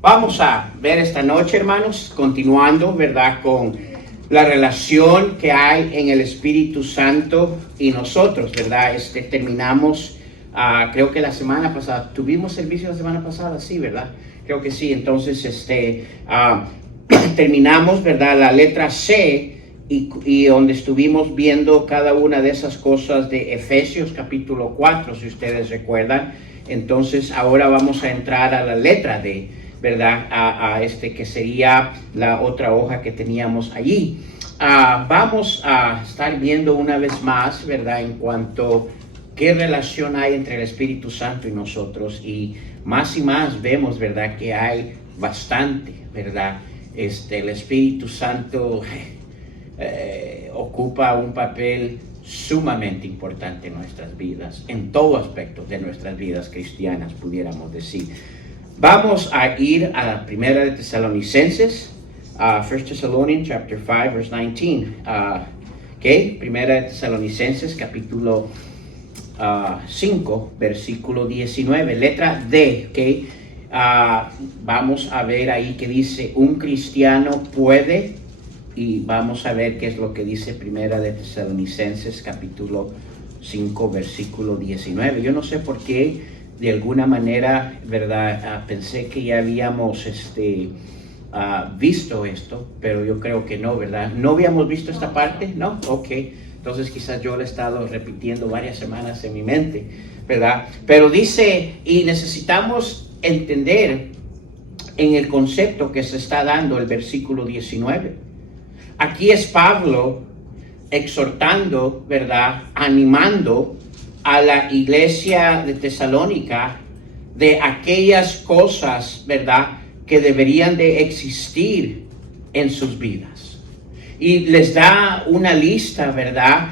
Vamos a ver esta noche, hermanos, continuando, ¿verdad?, con la relación que hay en el Espíritu Santo y nosotros, ¿verdad? Terminamos, creo que la semana pasada, ¿tuvimos servicio la semana pasada? Sí, ¿verdad? Creo que sí. Entonces, terminamos, ¿verdad?, la letra C y donde estuvimos viendo cada una de esas cosas de Efesios capítulo 4, si ustedes recuerdan. Entonces, ahora vamos a entrar a la letra D, ¿verdad? Que sería la otra hoja que teníamos allí. Vamos a estar viendo una vez más, ¿verdad?, en cuanto qué relación hay entre el Espíritu Santo y nosotros, y más vemos, ¿verdad?, que hay bastante, ¿verdad? El Espíritu Santo ocupa un papel sumamente importante en nuestras vidas, en todo aspecto de nuestras vidas cristianas, pudiéramos decir. Vamos a ir a la primera de Tesalonicenses, 1 Thessalonians chapter 5 verse 19. Primera de Tesalonicenses capítulo 5 versículo 19, letra D. Vamos a ver ahí que dice un cristiano puede, y vamos a ver qué es lo que dice Primera de Tesalonicenses capítulo 5 versículo 19. Yo no sé por qué, de alguna manera, ¿verdad? Pensé que ya habíamos visto esto, pero yo creo que no, ¿verdad? ¿No habíamos visto esta parte? ¿No? Ok. Entonces quizás yo lo he estado repitiendo varias semanas en mi mente, ¿verdad? Pero dice, y necesitamos entender en el concepto que se está dando el versículo 19. Aquí es Pablo exhortando, ¿verdad?, animando a la iglesia de Tesalónica de aquellas cosas, ¿verdad?, que deberían de existir en sus vidas. Y les da una lista, ¿verdad?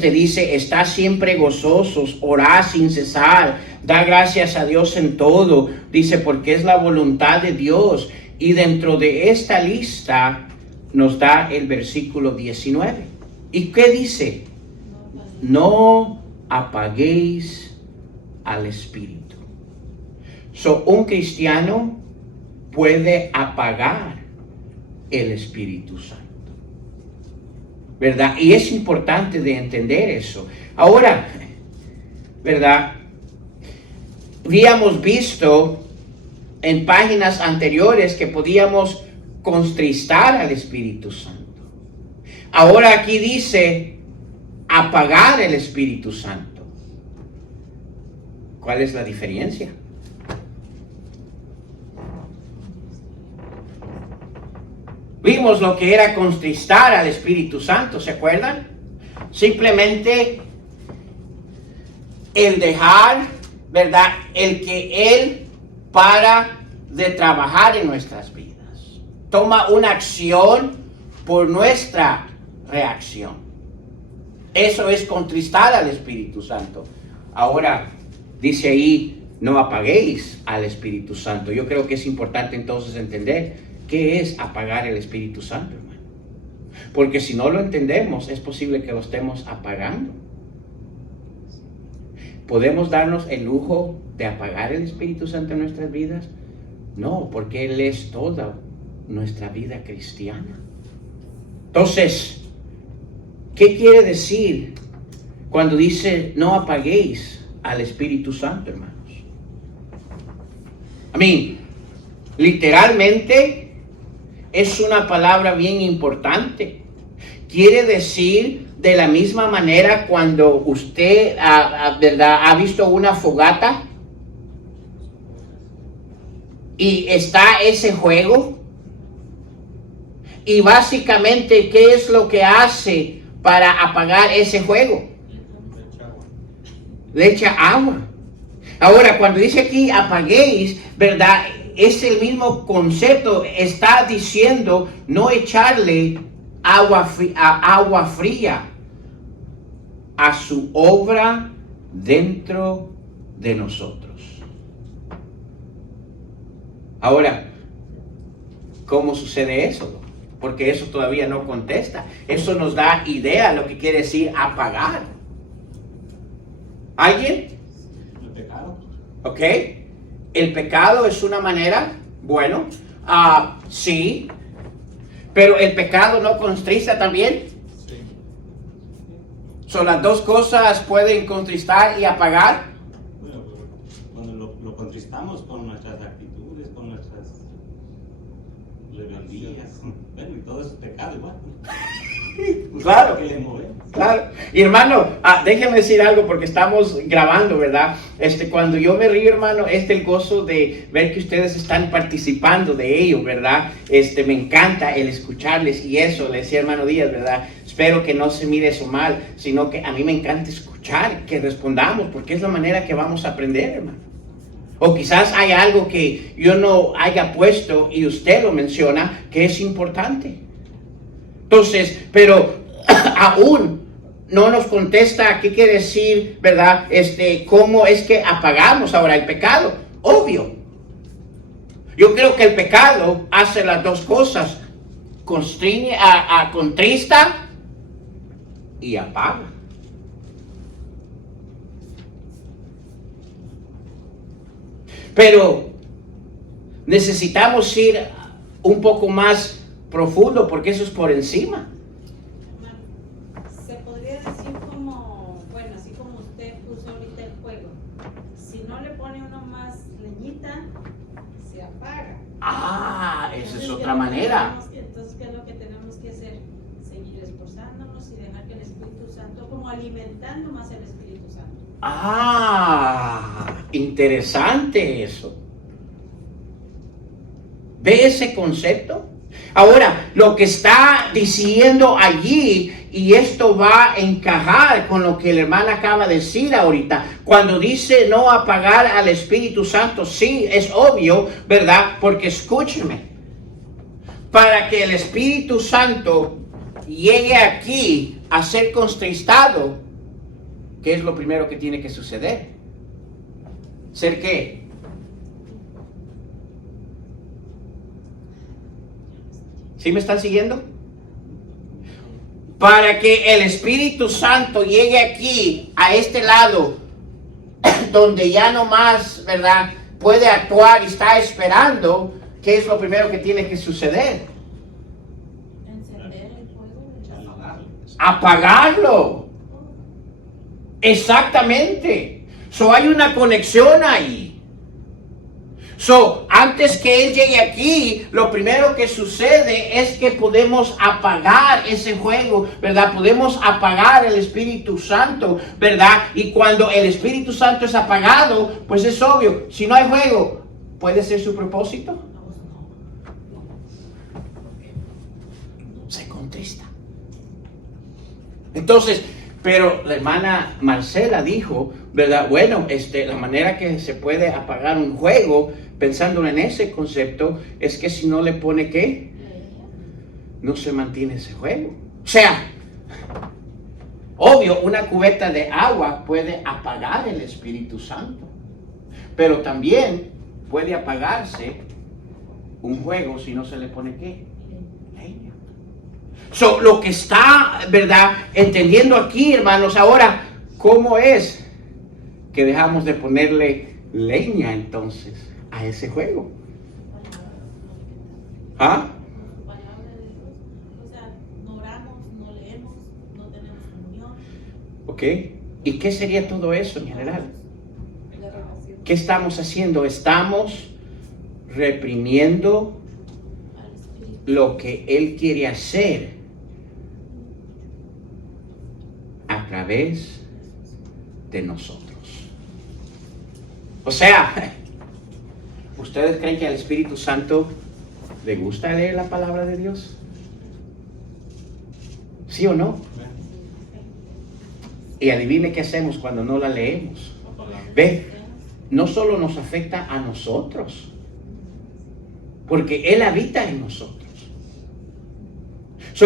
Dice, está siempre gozosos, orad sin cesar, da gracias a Dios en todo. Dice, porque es la voluntad de Dios. Y dentro de esta lista nos da el versículo 19. ¿Y qué dice? No apaguéis al Espíritu. Un cristiano puede apagar el Espíritu Santo, ¿verdad? Y es importante de entender eso. Ahora, ¿verdad? Habíamos visto en páginas anteriores que podíamos contristar al Espíritu Santo. Ahora aquí dice apagar el Espíritu Santo. ¿Cuál es la diferencia? Vimos lo que era contristar al Espíritu Santo, ¿se acuerdan? Simplemente el dejar, ¿verdad?, el que Él para de trabajar en nuestras vidas. Toma una acción por nuestra reacción. Eso es contristar al Espíritu Santo. Ahora, dice ahí, no apaguéis al Espíritu Santo. Yo creo que es importante entonces entender qué es apagar el Espíritu Santo, hermano. Porque si no lo entendemos, es posible que lo estemos apagando. ¿Podemos darnos el lujo de apagar el Espíritu Santo en nuestras vidas? No, porque Él es toda nuestra vida cristiana. Entonces, ¿qué quiere decir cuando dice no apaguéis al Espíritu Santo, hermanos? Literalmente es una palabra bien importante. Quiere decir de la misma manera cuando usted ¿verdad?, ha visto una fogata y está ese juego. Y básicamente, ¿qué es lo que hace para apagar ese fuego? Le echa agua. Ahora, cuando dice aquí apaguéis, ¿verdad?, es el mismo concepto. Está diciendo no echarle agua fría a su obra dentro de nosotros. Ahora, ¿cómo sucede eso? Porque eso todavía no contesta. Eso nos da idea de lo que quiere decir apagar. ¿Alguien? El pecado. ¿Ok? El pecado es una manera Bueno, sí, pero el pecado no contrista también. Sí. ¿Son las dos cosas pueden contristar y apagar? Bueno, cuando lo contristamos con nuestras actitudes, con nuestras rebeldías, bueno, y todo eso es pecado igual. Claro. Que le movemos. Claro. Y hermano, déjeme decir algo porque estamos grabando, ¿verdad? Cuando yo me río, hermano, es el gozo de ver que ustedes están participando de ello, ¿verdad? Me encanta el escucharles y eso, le decía hermano Díaz, ¿verdad? Espero que no se mire eso mal, sino que a mí me encanta escuchar, que respondamos, porque es la manera que vamos a aprender, hermano. O quizás hay algo que yo no haya puesto y usted lo menciona que es importante. Entonces, pero aún no nos contesta qué quiere decir, ¿verdad? ¿Cómo es que apagamos ahora el pecado? Obvio. Yo creo que el pecado hace las dos cosas. Contrista y apaga. Pero necesitamos ir un poco más profundo porque eso es por encima. Se podría decir como, bueno, así como usted puso ahorita el fuego, si no le pone uno más leñita, se apaga. Esa es Entonces, otra manera. Entonces, ¿qué es lo que tenemos que hacer? Seguir esforzándonos y dejar que el Espíritu Santo, como alimentando más el Espíritu Santo. Interesante eso. ¿Ve ese concepto? Ahora, lo que está diciendo allí, y esto va a encajar con lo que el hermano acaba de decir ahorita, cuando dice no apagar al Espíritu Santo, sí, es obvio, ¿verdad? Porque escúcheme, para que el Espíritu Santo llegue aquí a ser contristado, ¿qué es lo primero que tiene que suceder? ¿Ser qué? ¿Sí me están siguiendo? Para que el Espíritu Santo llegue aquí, a este lado, donde ya no más, ¿verdad? Puede actuar y está esperando, ¿qué es lo primero que tiene que suceder? Encender el fuego. Apagarlo. Exactamente. Hay una conexión ahí. Antes que Él llegue aquí, lo primero que sucede es que podemos apagar ese fuego, ¿verdad? Podemos apagar el Espíritu Santo, ¿verdad? Y cuando el Espíritu Santo es apagado, pues es obvio, si no hay fuego, ¿puede ser su propósito? Se contrista. Entonces, pero la hermana Marcela dijo, ¿verdad? Bueno, la manera que se puede apagar un fuego, pensando en ese concepto, es que si no le pone ¿qué? No se mantiene ese fuego. O sea, obvio, una cubeta de agua puede apagar el Espíritu Santo, pero también puede apagarse un fuego si no se le pone ¿qué? Leña. Lo que está, ¿verdad? Entendiendo aquí, hermanos, ahora, ¿cómo es que dejamos de ponerle leña entonces a ese fuego? ¿Ah? O sea, no oramos, no leemos, no tenemos comunión. ¿Ok? ¿Y qué sería todo eso en general? La relación ¿Qué estamos haciendo? Estamos reprimiendo al Espíritu. lo que Él quiere hacer a través de nosotros. O sea, ¿ustedes creen que al Espíritu Santo le gusta leer la palabra de Dios? ¿Sí o no? Y adivine qué hacemos cuando no la leemos. ¿Ve? No solo nos afecta a nosotros, porque Él habita en nosotros.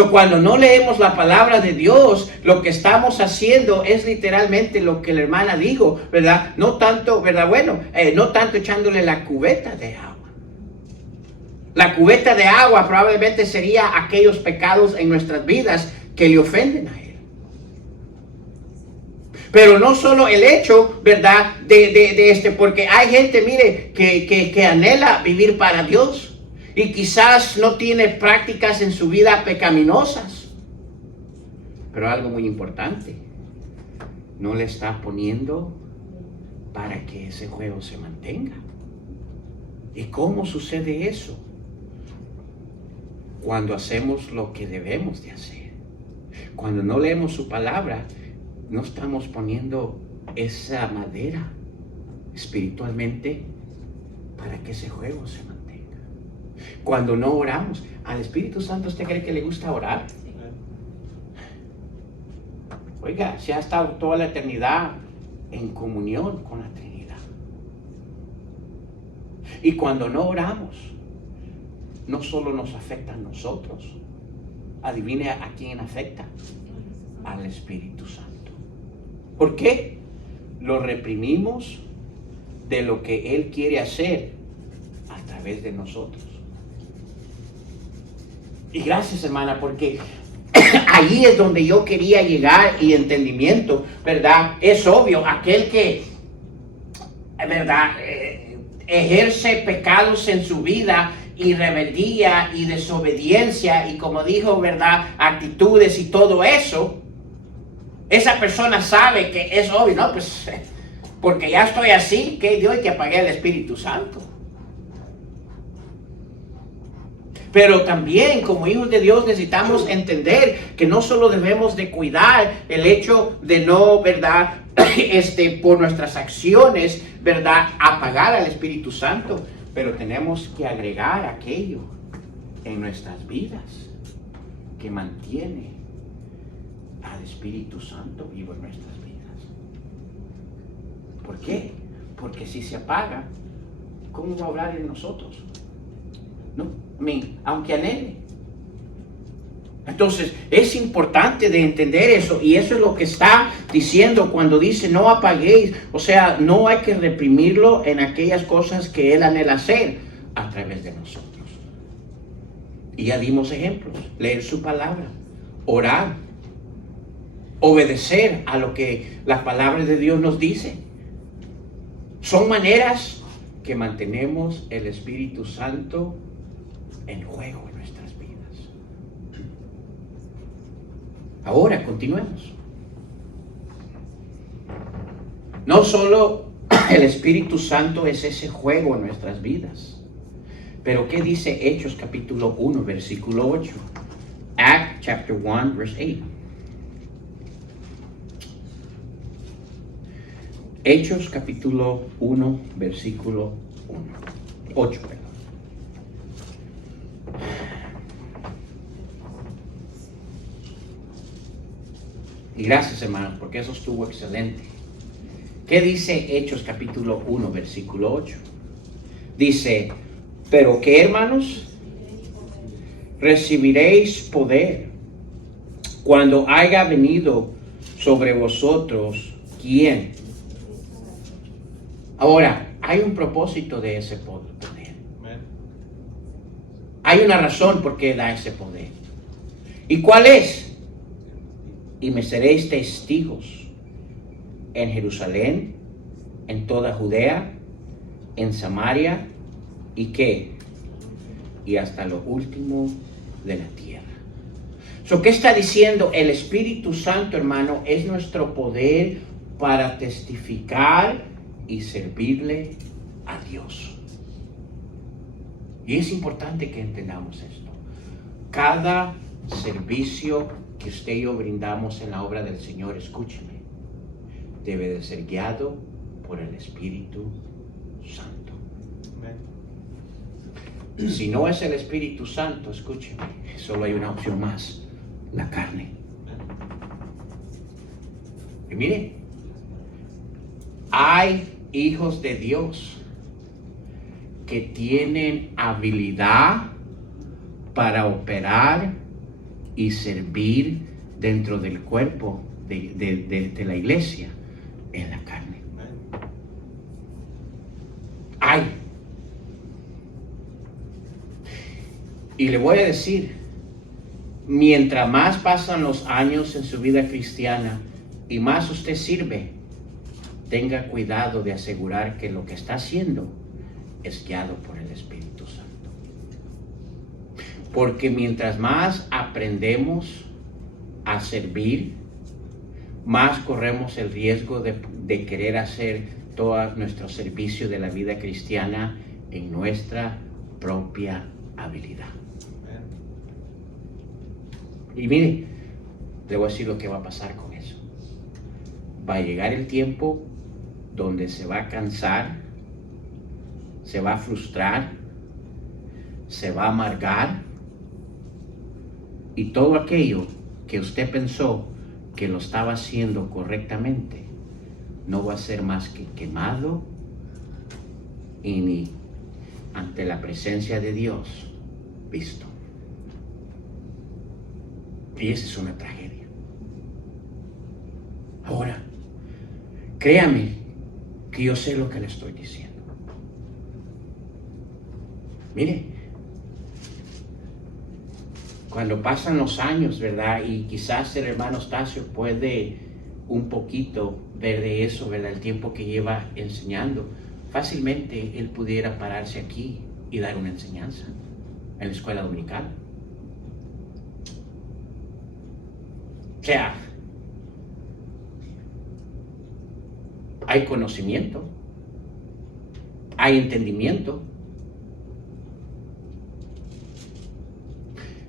Cuando no leemos la palabra de Dios, lo que estamos haciendo es literalmente lo que la hermana dijo, ¿verdad? No tanto, ¿verdad? Bueno, no tanto echándole la cubeta de agua. La cubeta de agua probablemente sería aquellos pecados en nuestras vidas que le ofenden a Él. Pero no solo el hecho, ¿verdad? Porque hay gente, mire, que anhela vivir para Dios y quizás no tiene prácticas en su vida pecaminosas. Pero algo muy importante, no le está poniendo para que ese juego se mantenga. ¿Y cómo sucede eso? Cuando hacemos lo que debemos de hacer. Cuando no leemos su palabra, no estamos poniendo esa madera espiritualmente para que ese juego se mantenga. Cuando no oramos, al Espíritu Santo, ¿usted cree que le gusta orar? Oiga, se ha estado toda la eternidad en comunión con la Trinidad. Y cuando no oramos, no solo nos afecta a nosotros. Adivine a quién afecta. Al Espíritu Santo. ¿Por qué? Lo reprimimos de lo que Él quiere hacer a través de nosotros. Y gracias, hermana, porque ahí es donde yo quería llegar y entendimiento, ¿verdad? Es obvio, aquel que, ¿verdad? Ejerce pecados en su vida y rebeldía y desobediencia y, como dijo, ¿verdad? Actitudes y todo eso. Esa persona sabe que es obvio, ¿no? Pues porque ya estoy así, que Dios que apague el Espíritu Santo. Pero también como hijos de Dios necesitamos entender que no solo debemos de cuidar el hecho de no, ¿verdad? Por nuestras acciones, ¿verdad? Apagar al Espíritu Santo, pero tenemos que agregar aquello en nuestras vidas que mantiene al Espíritu Santo vivo en nuestras vidas. ¿Por qué? Porque si se apaga, ¿cómo va a hablar en nosotros? No, aunque anhele. Entonces es importante de entender eso, y eso es lo que está diciendo cuando dice no apaguéis. O sea, no hay que reprimirlo en aquellas cosas que Él anhela hacer a través de nosotros. Y ya dimos ejemplos: leer su palabra, orar, obedecer a lo que las palabras de Dios nos dicen. Son maneras que mantenemos el Espíritu Santo en juego en nuestras vidas. Ahora continuemos. No solo el Espíritu Santo es ese juego en nuestras vidas, pero ¿qué dice Hechos capítulo 1 versículo 8? Acts chapter 1 verse 8. Hechos capítulo 1 versículo 8, perdón. Y gracias, hermanos, porque eso estuvo excelente. ¿Qué dice Hechos capítulo 1 versículo 8? Dice: pero ¿qué, hermanos? Recibiréis poder cuando haya venido sobre vosotros ¿quién? Ahora, hay un propósito de ese poder. Hay una razón por qué da ese poder. ¿Y cuál es? Y me seréis testigos en Jerusalén, en toda Judea, en Samaria, ¿y qué? Y hasta lo último de la tierra. ¿Qué está diciendo? El Espíritu Santo, hermano, es nuestro poder para testificar y servirle a Dios. Y es importante que entendamos esto. Cada servicio que usted y yo brindamos en la obra del Señor, escúcheme, debe de ser guiado por el Espíritu Santo. Si no es el Espíritu Santo, escúcheme, solo hay una opción más: la carne. Y mire, hay hijos de Dios que tienen habilidad para operar y servir dentro del cuerpo de la iglesia en la carne. Hay. Y le voy a decir, mientras más pasan los años en su vida cristiana, y más usted sirve, tenga cuidado de asegurar que lo que está haciendo es guiado por el Espíritu Santo. Porque mientras más aprendemos a servir, más corremos el riesgo de querer hacer todo nuestro servicio de la vida cristiana en nuestra propia habilidad. Y mire, le voy a decir lo que va a pasar con eso. Va a llegar el tiempo donde se va a cansar, se va a frustrar, se va a amargar, y todo aquello que usted pensó que lo estaba haciendo correctamente no va a ser más que quemado y ni ante la presencia de Dios visto. Y esa es una tragedia. Ahora, créame que yo sé lo que le estoy diciendo. Mire, cuando pasan los años, ¿verdad? Y quizás el hermano Stacio puede un poquito ver de eso, ¿verdad? El tiempo que lleva enseñando. Fácilmente él pudiera pararse aquí y dar una enseñanza en la escuela dominical. O sea, hay conocimiento, hay entendimiento.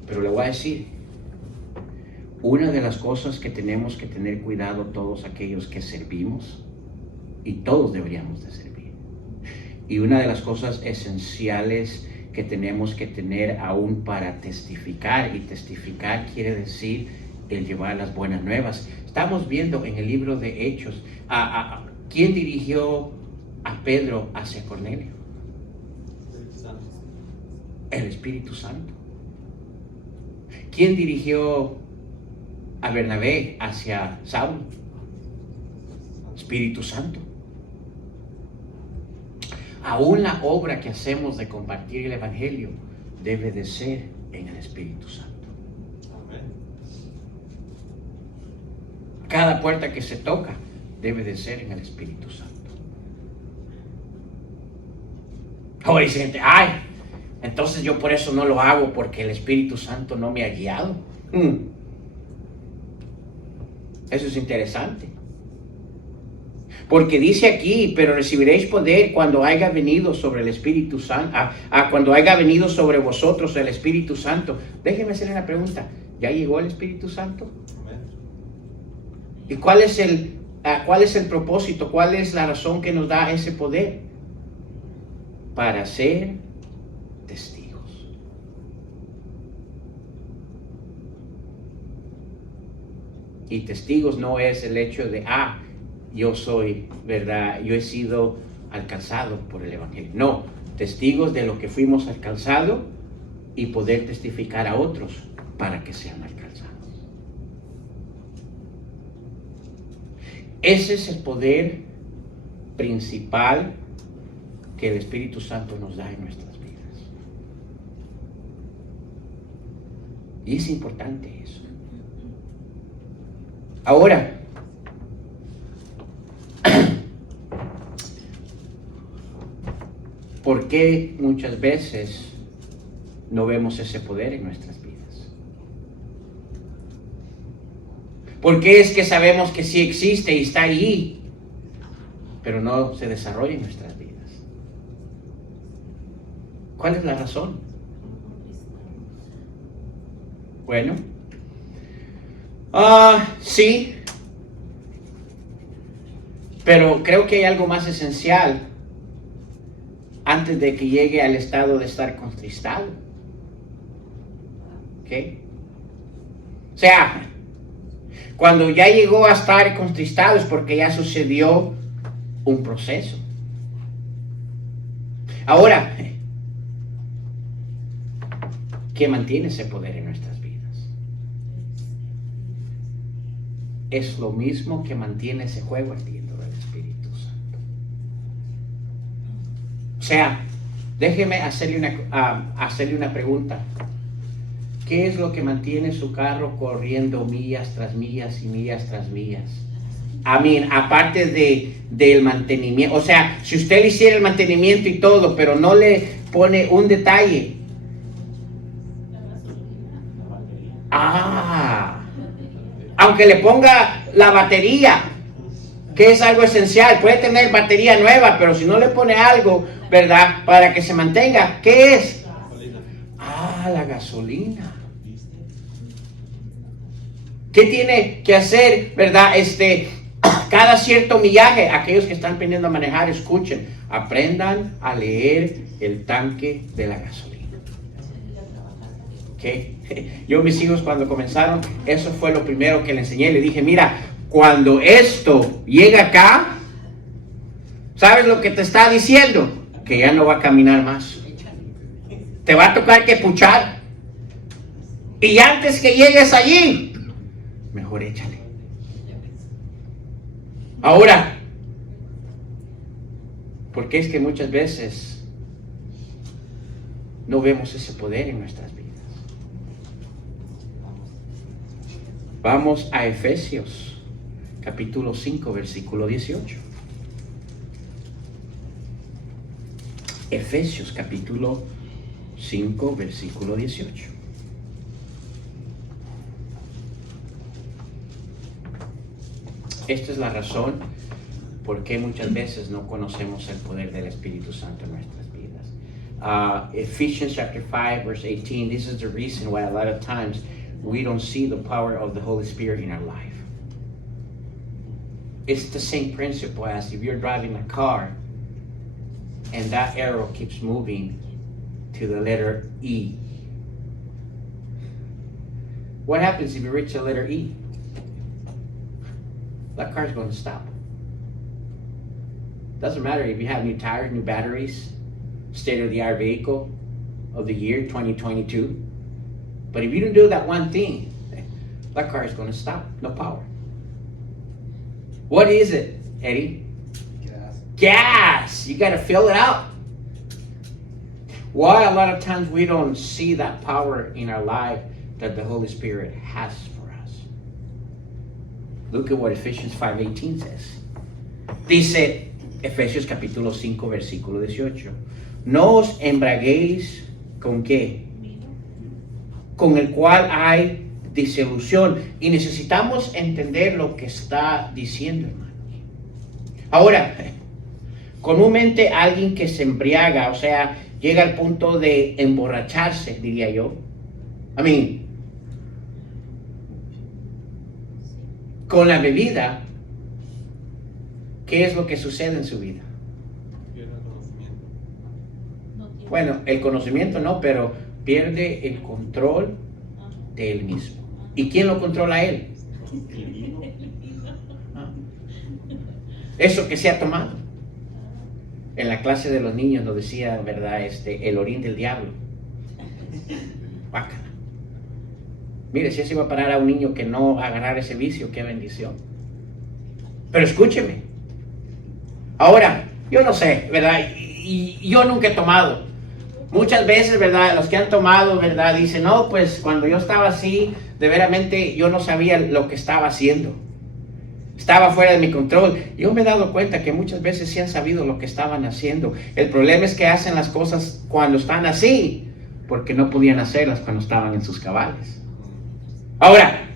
Pero le voy a decir, una de las cosas que tenemos que tener cuidado todos aquellos que servimos, y todos deberíamos de servir, y una de las cosas esenciales que tenemos que tener aún para testificar, y testificar quiere decir el llevar las buenas nuevas. Estamos viendo en el libro de Hechos, ¿quién dirigió a Pedro hacia Cornelio? El Espíritu Santo. ¿Quién dirigió a Bernabé hacia Saulo? Espíritu Santo. Aún la obra que hacemos de compartir el Evangelio debe de ser en el Espíritu Santo. Amén. Cada puerta que se toca debe de ser en el Espíritu Santo. Ahora dice gente, ay, entonces yo por eso no lo hago, porque el Espíritu Santo no me ha guiado. Eso es interesante. Porque dice aquí, pero recibiréis poder cuando haya venido sobre el Espíritu Santo, cuando haya venido sobre vosotros el Espíritu Santo. Déjenme hacerle una pregunta. ¿Ya llegó el Espíritu Santo? ¿Y cuál es el propósito? ¿Cuál es la razón que nos da ese poder? Para ser testigos. Y testigos no es el hecho de, yo soy, ¿verdad? Yo he sido alcanzado por el Evangelio. No, testigos de lo que fuimos alcanzados y poder testificar a otros para que sean alcanzados. Ese es el poder principal que el Espíritu Santo nos da en nuestras vidas. Y es importante eso. Ahora, ¿por qué muchas veces no vemos ese poder en nuestras vidas? ¿Por qué es que sabemos que sí existe y está allí, pero no se desarrolla en nuestras vidas? ¿Cuál es la razón? Bueno, sí, pero creo que hay algo más esencial antes de que llegue al estado de estar contristado. ¿Ok? O sea, cuando ya llegó a estar contristado es porque ya sucedió un proceso. Ahora, ¿qué mantiene ese poder en nuestras vidas? Es lo mismo que mantiene ese fuego ardiendo del Espíritu Santo. O sea, déjeme hacerle una pregunta. ¿Qué es lo que mantiene su carro corriendo millas tras millas y millas tras millas? aparte del mantenimiento. O sea, si usted le hiciera el mantenimiento y todo, pero no le pone un detalle. Aunque le ponga la batería, que es algo esencial, puede tener batería nueva, pero si no le pone algo, ¿verdad? Para que se mantenga, ¿qué es? La gasolina. ¿Qué tiene que hacer, verdad? Cada cierto millaje, aquellos que están aprendiendo a manejar, escuchen, aprendan a leer el tanque de la gasolina. ¿Okay? Yo, mis hijos, cuando comenzaron, eso fue lo primero que le enseñé. Le dije, mira, cuando esto llega acá, ¿sabes lo que te está diciendo? Que ya no va a caminar más. Te va a tocar que puchar. Y antes que llegues allí, mejor échale. Ahora, porque es que muchas veces no vemos ese poder en nuestras vidas. Vamos a Efesios, capítulo 5, versículo 18. Efesios, capítulo 5, versículo 18. Esta es la razón por qué muchas veces no conocemos el poder del Espíritu Santo en nuestras vidas. Ephesians chapter 5, verse 18. This is the reason why a lot of times we don't see the power of the Holy Spirit in our life. It's the same principle as if you're driving a car and that arrow keeps moving to the letter E. What happens if you reach the letter E? That car's going to stop. Doesn't matter if you have new tires, new batteries, state-of-the-art vehicle of the year 2022. But if you don't do that one thing, that car is going to stop. No power. What is it, Eddie? Gas. You got to fill it up. Why a lot of times we don't see that power in our life that the Holy Spirit has for us? Look at what Ephesians 5:18 says. Dice Efesios capítulo 5 versículo 18. No os embraguéis con qué, con el cual hay disolución. Y necesitamos entender lo que está diciendo, hermanos. Ahora, comúnmente alguien que se embriaga, o sea, llega al punto de emborracharse, diría yo. Con la bebida, ¿qué es lo que sucede en su vida? Bueno, el conocimiento no, pero pierde el control de él mismo. ¿Y quién lo controla a él? Eso que se ha tomado. En la clase de los niños nos decía, ¿verdad? El orín del diablo. Bácala. Mire, si eso iba a parar a un niño que no agarrara ese vicio, qué bendición. Pero escúcheme. Ahora, yo no sé, ¿verdad? Y yo nunca he tomado. Muchas veces, ¿verdad? Los que han tomado, ¿verdad? Dicen, no, pues cuando yo estaba así, de veramente yo no sabía lo que estaba haciendo. Estaba fuera de mi control. Yo me he dado cuenta que muchas veces sí han sabido lo que estaban haciendo. El problema es que hacen las cosas cuando están así, porque no podían hacerlas cuando estaban en sus cabales. Ahora,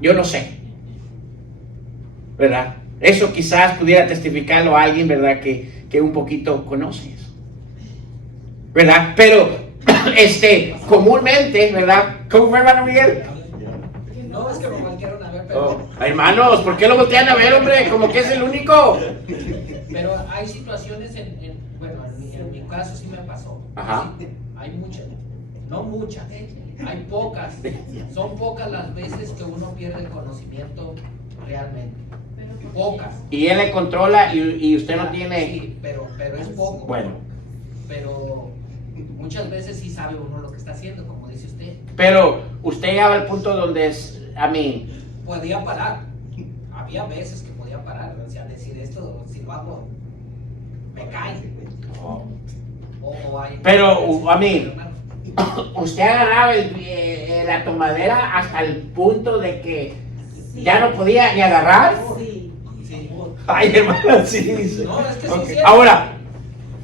yo no sé, ¿verdad? Eso quizás pudiera testificarlo a alguien, ¿verdad? Que un poquito conoce eso, ¿verdad? Pero, comúnmente, ¿verdad? ¿Cómo fue, hermano Miguel? No, es que me voltearon a ver, pero... Hermanos, ¿por qué lo voltean a ver, hombre? Como que es el único. Pero hay situaciones bueno, en mi caso sí me pasó. Ajá. Hay muchas, no muchas, hay pocas. Son pocas las veces que uno pierde el conocimiento realmente. Pocas. Y él le controla y usted no tiene... Sí, pero es poco. Bueno. Pero muchas veces sí sabe uno lo que está haciendo, como dice usted. Pero usted llegaba al punto donde podía parar. Había veces que podía parar. O sea, decir esto, si lo hago, me cae. Pero, usted agarraba la tomadera hasta el punto de que ya no podía ni agarrar. Sí. Ay, hermana, sí dice. No, es que sí Ok. es cierto. Ahora,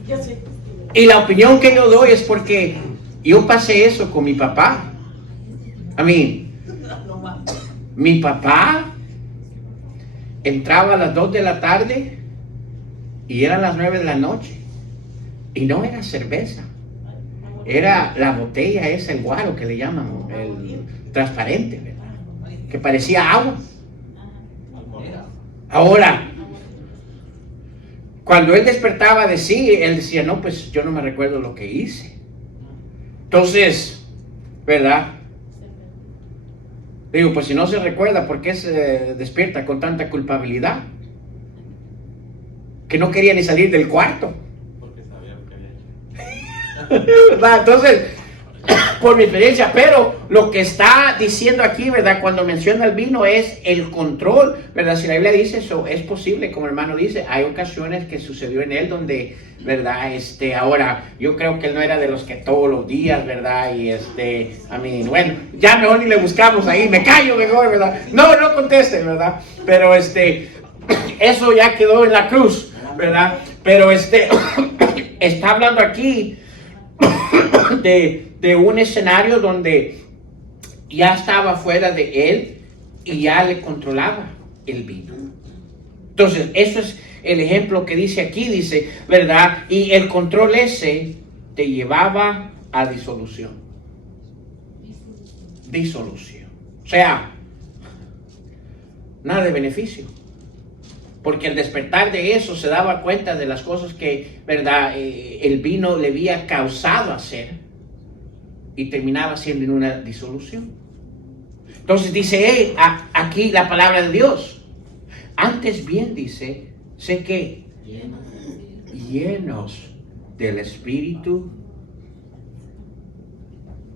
Yo soy testigo. y la opinión que yo doy es porque yo pasé eso con mi papá. A mí, No más. mi papá entraba a las 2 de la tarde y eran las 9 de la noche. Y no era cerveza. Era la botella esa, el guaro que le llaman, el transparente, ¿verdad? Que parecía agua. Mira, Ahora, cuando él despertaba de sí, él decía, no, pues yo no me recuerdo lo que hice. Entonces, ¿verdad? Digo, pues si no se recuerda, ¿por qué se despierta con tanta culpabilidad? Que no quería ni salir del cuarto. Porque sabía lo que había hecho. ¿Verdad? Entonces, por mi experiencia, pero lo que está diciendo aquí, ¿verdad? Cuando menciona el vino es el control, ¿verdad? Si la Biblia dice eso, es posible, como el hermano dice, hay ocasiones que sucedió en él donde, ¿verdad? Ahora, yo creo que él no era de los que todos los días, ¿verdad? Y a mí, bueno, ya mejor ni le buscamos ahí, me callo mejor, ¿verdad? No conteste, ¿verdad? Pero eso ya quedó en la cruz, ¿verdad? Pero está hablando aquí de un escenario donde ya estaba fuera de él y ya le controlaba el vino. Entonces, eso es el ejemplo que dice aquí, dice, ¿verdad? Y el control ese te llevaba a disolución. Disolución. O sea, nada de beneficio. Porque al despertar de eso se daba cuenta de las cosas que, ¿verdad? El vino le había causado hacer y terminaba siendo en una disolución. Entonces dice aquí la palabra de Dios. Antes bien dice, sé que llenos del Espíritu.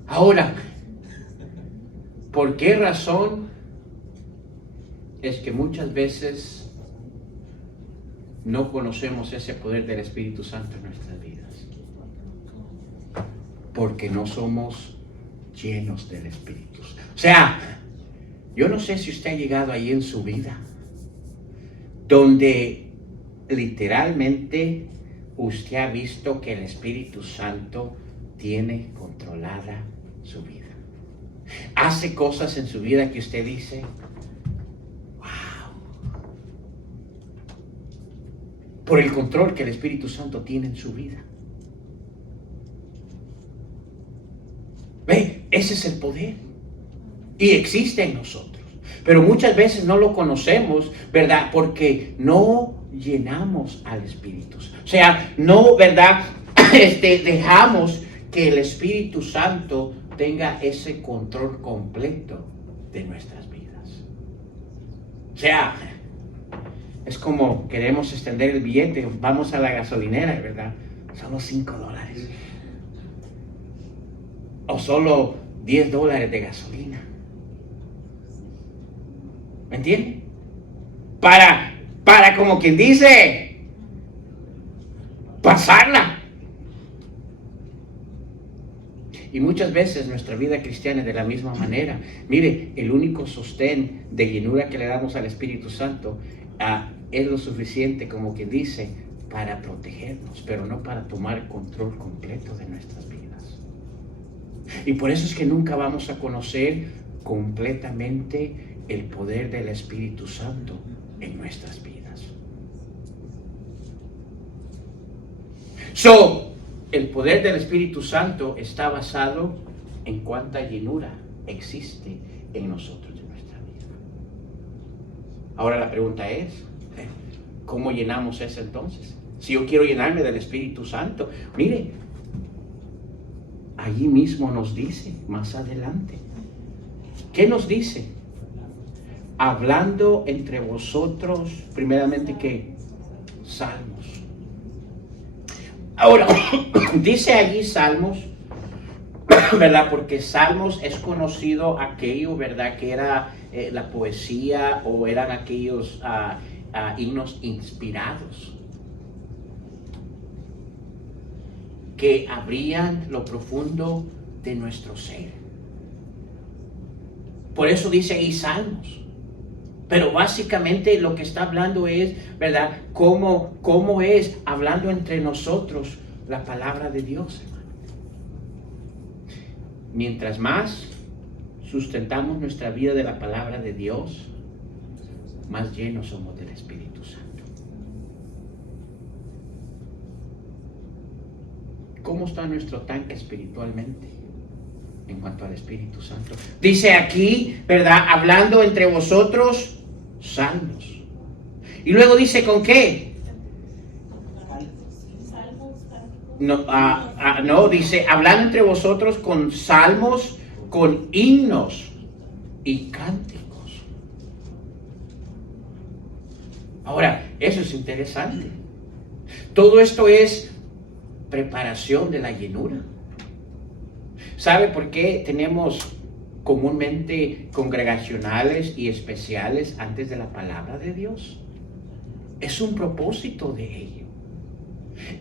Ahora, ¿por qué razón? Es que muchas veces no conocemos ese poder del Espíritu Santo en nuestras vidas. Porque no somos llenos del Espíritu. O sea, yo no sé si usted ha llegado ahí en su vida, donde literalmente usted ha visto que el Espíritu Santo tiene controlada su vida. Hace cosas en su vida que usted dice, por el control que el Espíritu Santo tiene en su vida. Ve, ese es el poder. Y existe en nosotros. Pero muchas veces no lo conocemos, ¿verdad? Porque no llenamos al Espíritu. O sea, no, ¿verdad? Dejamos que el Espíritu Santo tenga ese control completo de nuestras vidas. O sea, es como queremos extender el billete, vamos a la gasolinera, ¿verdad? Solo $5. O solo $10 de gasolina. ¿Me entiende? Para como quien dice, pasarla. Y muchas veces nuestra vida cristiana es de la misma manera. Mire, el único sostén de llenura que le damos al Espíritu Santo es lo suficiente, como quien dice, para protegernos, pero no para tomar control completo de nuestras vidas. Y por eso es que nunca vamos a conocer completamente el poder del Espíritu Santo en nuestras vidas. El poder del Espíritu Santo está basado en cuánta llenura existe en nosotros de nuestra vida. Ahora la pregunta es, ¿cómo llenamos eso entonces? Si yo quiero llenarme del Espíritu Santo, mire, allí mismo nos dice, más adelante. ¿Qué nos dice? Hablando entre vosotros, primeramente, ¿qué? Salmos. Ahora, dice allí Salmos, ¿verdad? Porque Salmos es conocido aquello, ¿verdad? Que era la poesía o eran aquellos himnos inspirados que abrían lo profundo de nuestro ser. Por eso dice ahí Salmos. Pero básicamente lo que está hablando es, ¿verdad? ¿Cómo es hablando entre nosotros la palabra de Dios, hermano? Mientras más sustentamos nuestra vida de la palabra de Dios, más llenos somos del Espíritu Santo. ¿Cómo está nuestro tanque espiritualmente en cuanto al Espíritu Santo? Dice aquí, ¿verdad? Hablando entre vosotros, salmos. Y luego dice, ¿con qué? No, dice, hablando entre vosotros con salmos, con himnos y cánticos. Ahora, eso es interesante. Todo esto es preparación de la llenura. ¿Sabe por qué tenemos comúnmente congregacionales y especiales antes de la palabra de Dios? Es un propósito de ello.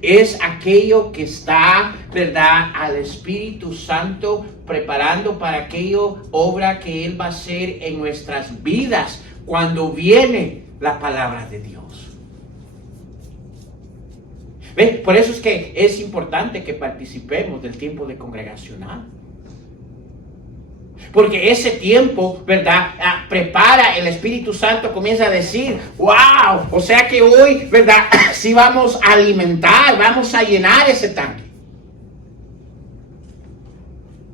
Es aquello que está, ¿verdad?, al Espíritu Santo preparando para aquello obra que Él va a hacer en nuestras vidas cuando viene la palabra de Dios. ¿Ve? Por eso es que es importante que participemos del tiempo de congregacional. Porque ese tiempo, ¿verdad?, prepara, el Espíritu Santo comienza a decir, wow, o sea que hoy, ¿verdad?, sí vamos a alimentar, vamos a llenar ese tanque.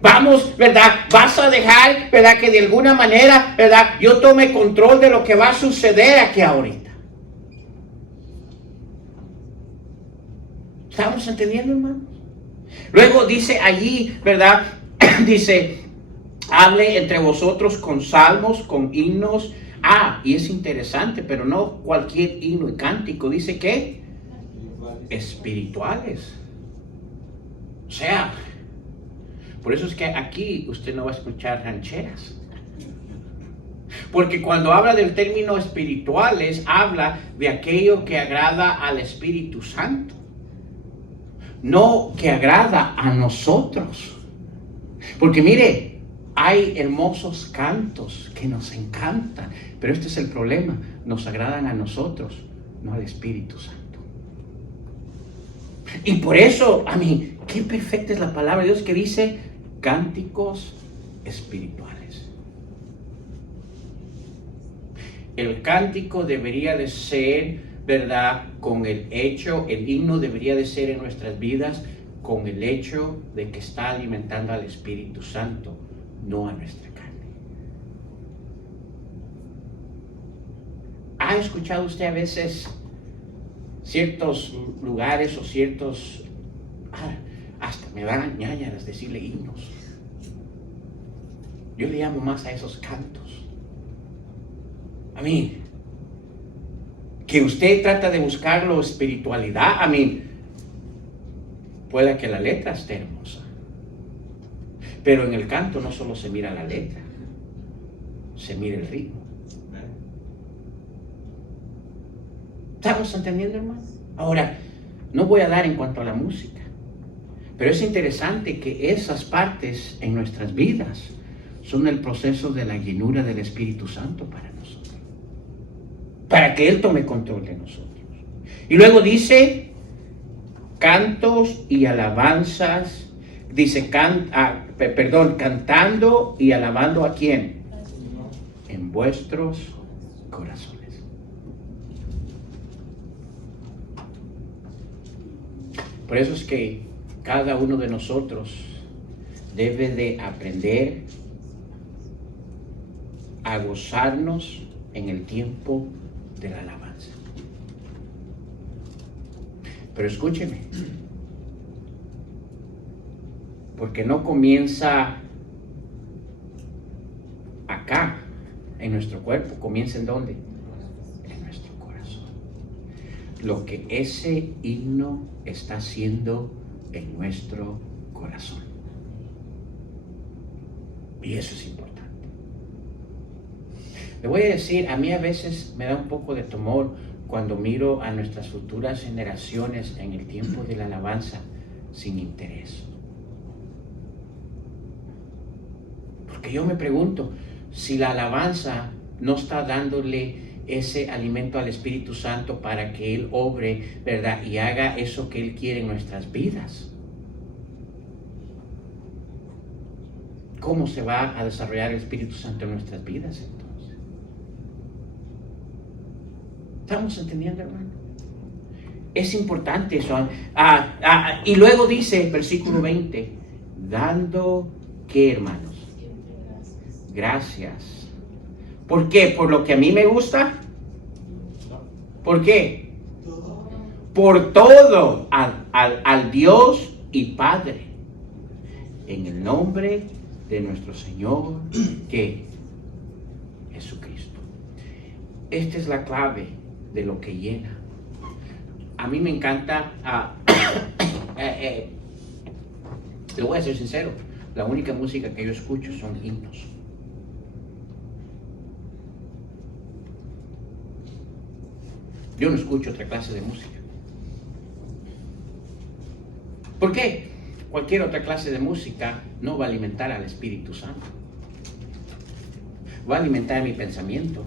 Vamos, ¿verdad?, vas a dejar, ¿verdad?, que de alguna manera, ¿verdad?, yo tome control de lo que va a suceder aquí ahorita. ¿Estamos entendiendo, hermanos? Luego dice allí, ¿verdad?, dice, hable entre vosotros con salmos, con himnos. Y es interesante, pero no cualquier himno y cántico. Dice que espirituales. O sea, por eso es que aquí usted no va a escuchar rancheras. Porque cuando habla del término espirituales, habla de aquello que agrada al Espíritu Santo. No que agrada a nosotros. Porque mire, hay hermosos cantos que nos encantan, pero este es el problema, nos agradan a nosotros, no al Espíritu Santo. Y por eso, qué perfecta es la palabra de Dios que dice cánticos espirituales. El cántico debería de ser, ¿verdad?, con el hecho, el himno debería de ser en nuestras vidas con el hecho de que está alimentando al Espíritu Santo, no a nuestra carne. ¿Ha escuchado usted a veces ciertos lugares o ciertos, hasta me dan ñañaras decirle himnos? Yo le llamo más a esos cantos. Que usted trata de buscarlo espiritualidad, puede que la letra esté hermosa, pero en el canto no solo se mira la letra, se mira el ritmo. ¿Estamos entendiendo, hermano? Ahora, no voy a dar en cuanto a la música, pero es interesante que esas partes en nuestras vidas son el proceso de la llenura del Espíritu Santo para nosotros, para que Él tome control de nosotros. Y luego dice cantos y alabanzas, dice cantando y alabando ¿a quién? En vuestros corazones. Por eso es que cada uno de nosotros debe de aprender a gozarnos en el tiempo de la alabanza. Pero escúcheme, porque no comienza acá, en nuestro cuerpo, comienza ¿en dónde? En nuestro corazón. Lo que ese himno está haciendo en nuestro corazón. Y eso es importante. Le voy a decir, a mí a veces me da un poco de temor cuando miro a nuestras futuras generaciones en el tiempo de la alabanza sin interés. Porque yo me pregunto, si la alabanza no está dándole ese alimento al Espíritu Santo para que Él obre, ¿verdad? Y haga eso que Él quiere en nuestras vidas. ¿Cómo se va a desarrollar el Espíritu Santo en nuestras vidas entonces? ¿Estamos entendiendo, hermano? Es importante eso. Y luego dice, versículo 20, dando, ¿qué, hermanos? Gracias. ¿Por qué? ¿Por lo que a mí me gusta? ¿Por qué? Por todo al Dios y Padre, en el nombre de nuestro Señor, que Jesucristo. Esta es la clave de lo que llena. A mí me encanta, le voy a ser sincero, la única música que yo escucho son himnos. Yo no escucho otra clase de música. ¿Por qué? Cualquier otra clase de música no va a alimentar al Espíritu Santo. Va a alimentar mi pensamiento.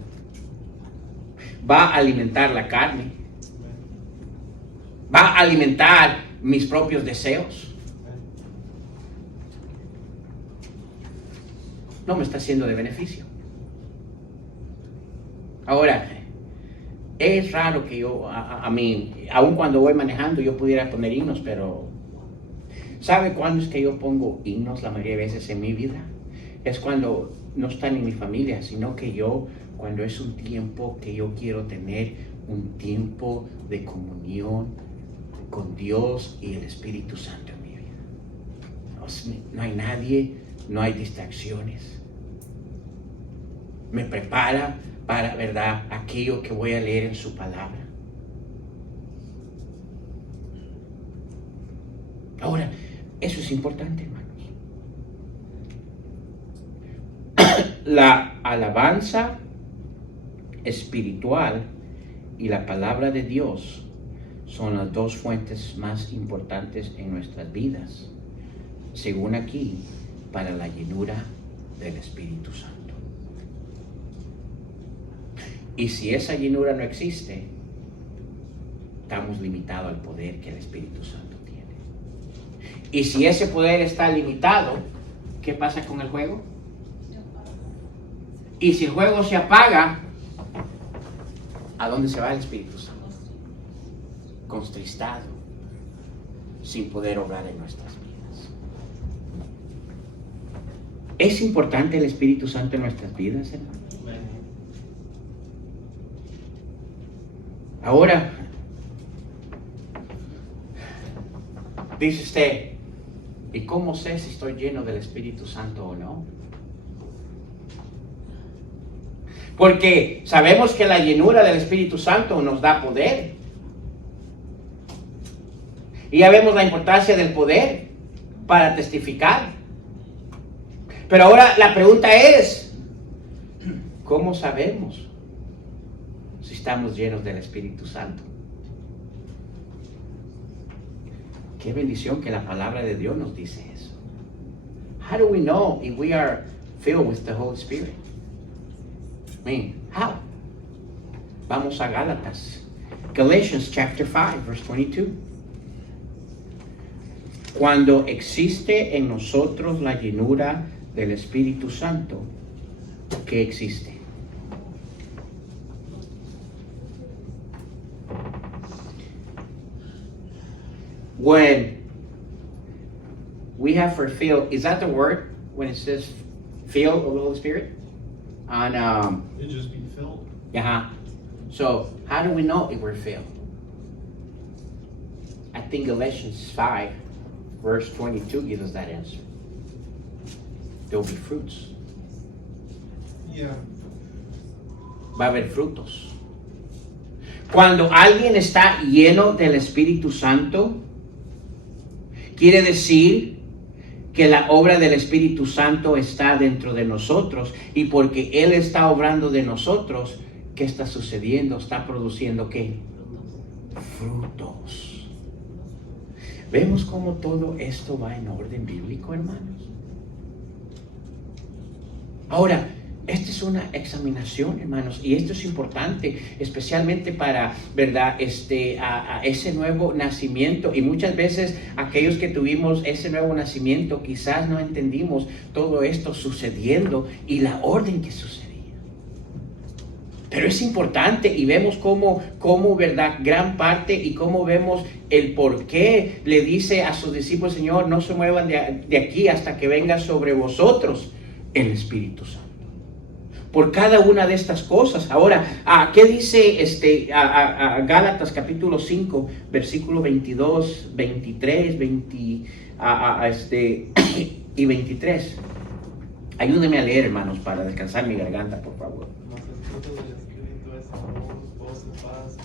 Va a alimentar la carne. Va a alimentar mis propios deseos. No me está siendo de beneficio. Ahora, es raro que yo, a mí, aun cuando voy manejando, yo pudiera poner himnos, pero ¿sabe cuándo es que yo pongo himnos la mayoría de veces en mi vida? Es cuando no están en mi familia, sino que cuando es un tiempo que yo quiero tener un tiempo de comunión con Dios y el Espíritu Santo en mi vida. No hay nadie, no hay distracciones. Me prepara para, ¿verdad?, aquello que voy a leer en su palabra. Ahora, eso es importante, hermanos. La alabanza espiritual y la palabra de Dios son las dos fuentes más importantes en nuestras vidas, según aquí, para la llenura del Espíritu Santo. Y si esa llenura no existe, estamos limitados al poder que el Espíritu Santo tiene. Y si ese poder está limitado, ¿qué pasa con el juego? Y si el juego se apaga, ¿a dónde se va el Espíritu Santo? Contristado, sin poder obrar en nuestras vidas. ¿Es importante el Espíritu Santo en nuestras vidas, hermano? Ahora, dice usted, ¿y cómo sé si estoy lleno del Espíritu Santo o no? Porque sabemos que la llenura del Espíritu Santo nos da poder. Y ya vemos la importancia del poder para testificar. Pero ahora la pregunta es, ¿cómo sabemos si estamos llenos del Espíritu Santo? Qué bendición que la palabra de Dios nos dice eso. How do we know if we are filled with the Holy Spirit? I mean, how? Vamos a Gálatas. Galatians chapter 5, verse 22. Cuando existe en nosotros la llenura del Espíritu Santo, ¿qué existe? When we have for filled, is that the word when it says filled of the Holy Spirit? On It just be filled. So how do we know if we're filled? I think Galatians 5 verse 22 gives us that answer. There will be fruits. Yeah. Va a haber frutos. Cuando alguien está lleno del Espíritu Santo, quiere decir que la obra del Espíritu Santo está dentro de nosotros, y porque Él está obrando de nosotros, ¿qué está sucediendo? Está produciendo ¿qué? Frutos. ¿Vemos cómo todo esto va en orden bíblico, hermanos? Ahora, Esta es una examinación, hermanos, y esto es importante, especialmente para, ¿verdad? A ese nuevo nacimiento. Y muchas veces aquellos que tuvimos ese nuevo nacimiento quizás no entendimos todo esto sucediendo y la orden que sucedía. Pero es importante y vemos cómo, ¿verdad? Gran parte y cómo vemos el por qué le dice a sus discípulos, Señor, no se muevan de aquí hasta que venga sobre vosotros el Espíritu Santo. Por cada una de estas cosas. Ahora, ¿qué dice Gálatas capítulo 5, versículo 22, 23, y 23? Ayúdenme a leer, hermanos, para descansar mi garganta, por favor. Mas el fruto del Espíritu es amor, gozo, paz,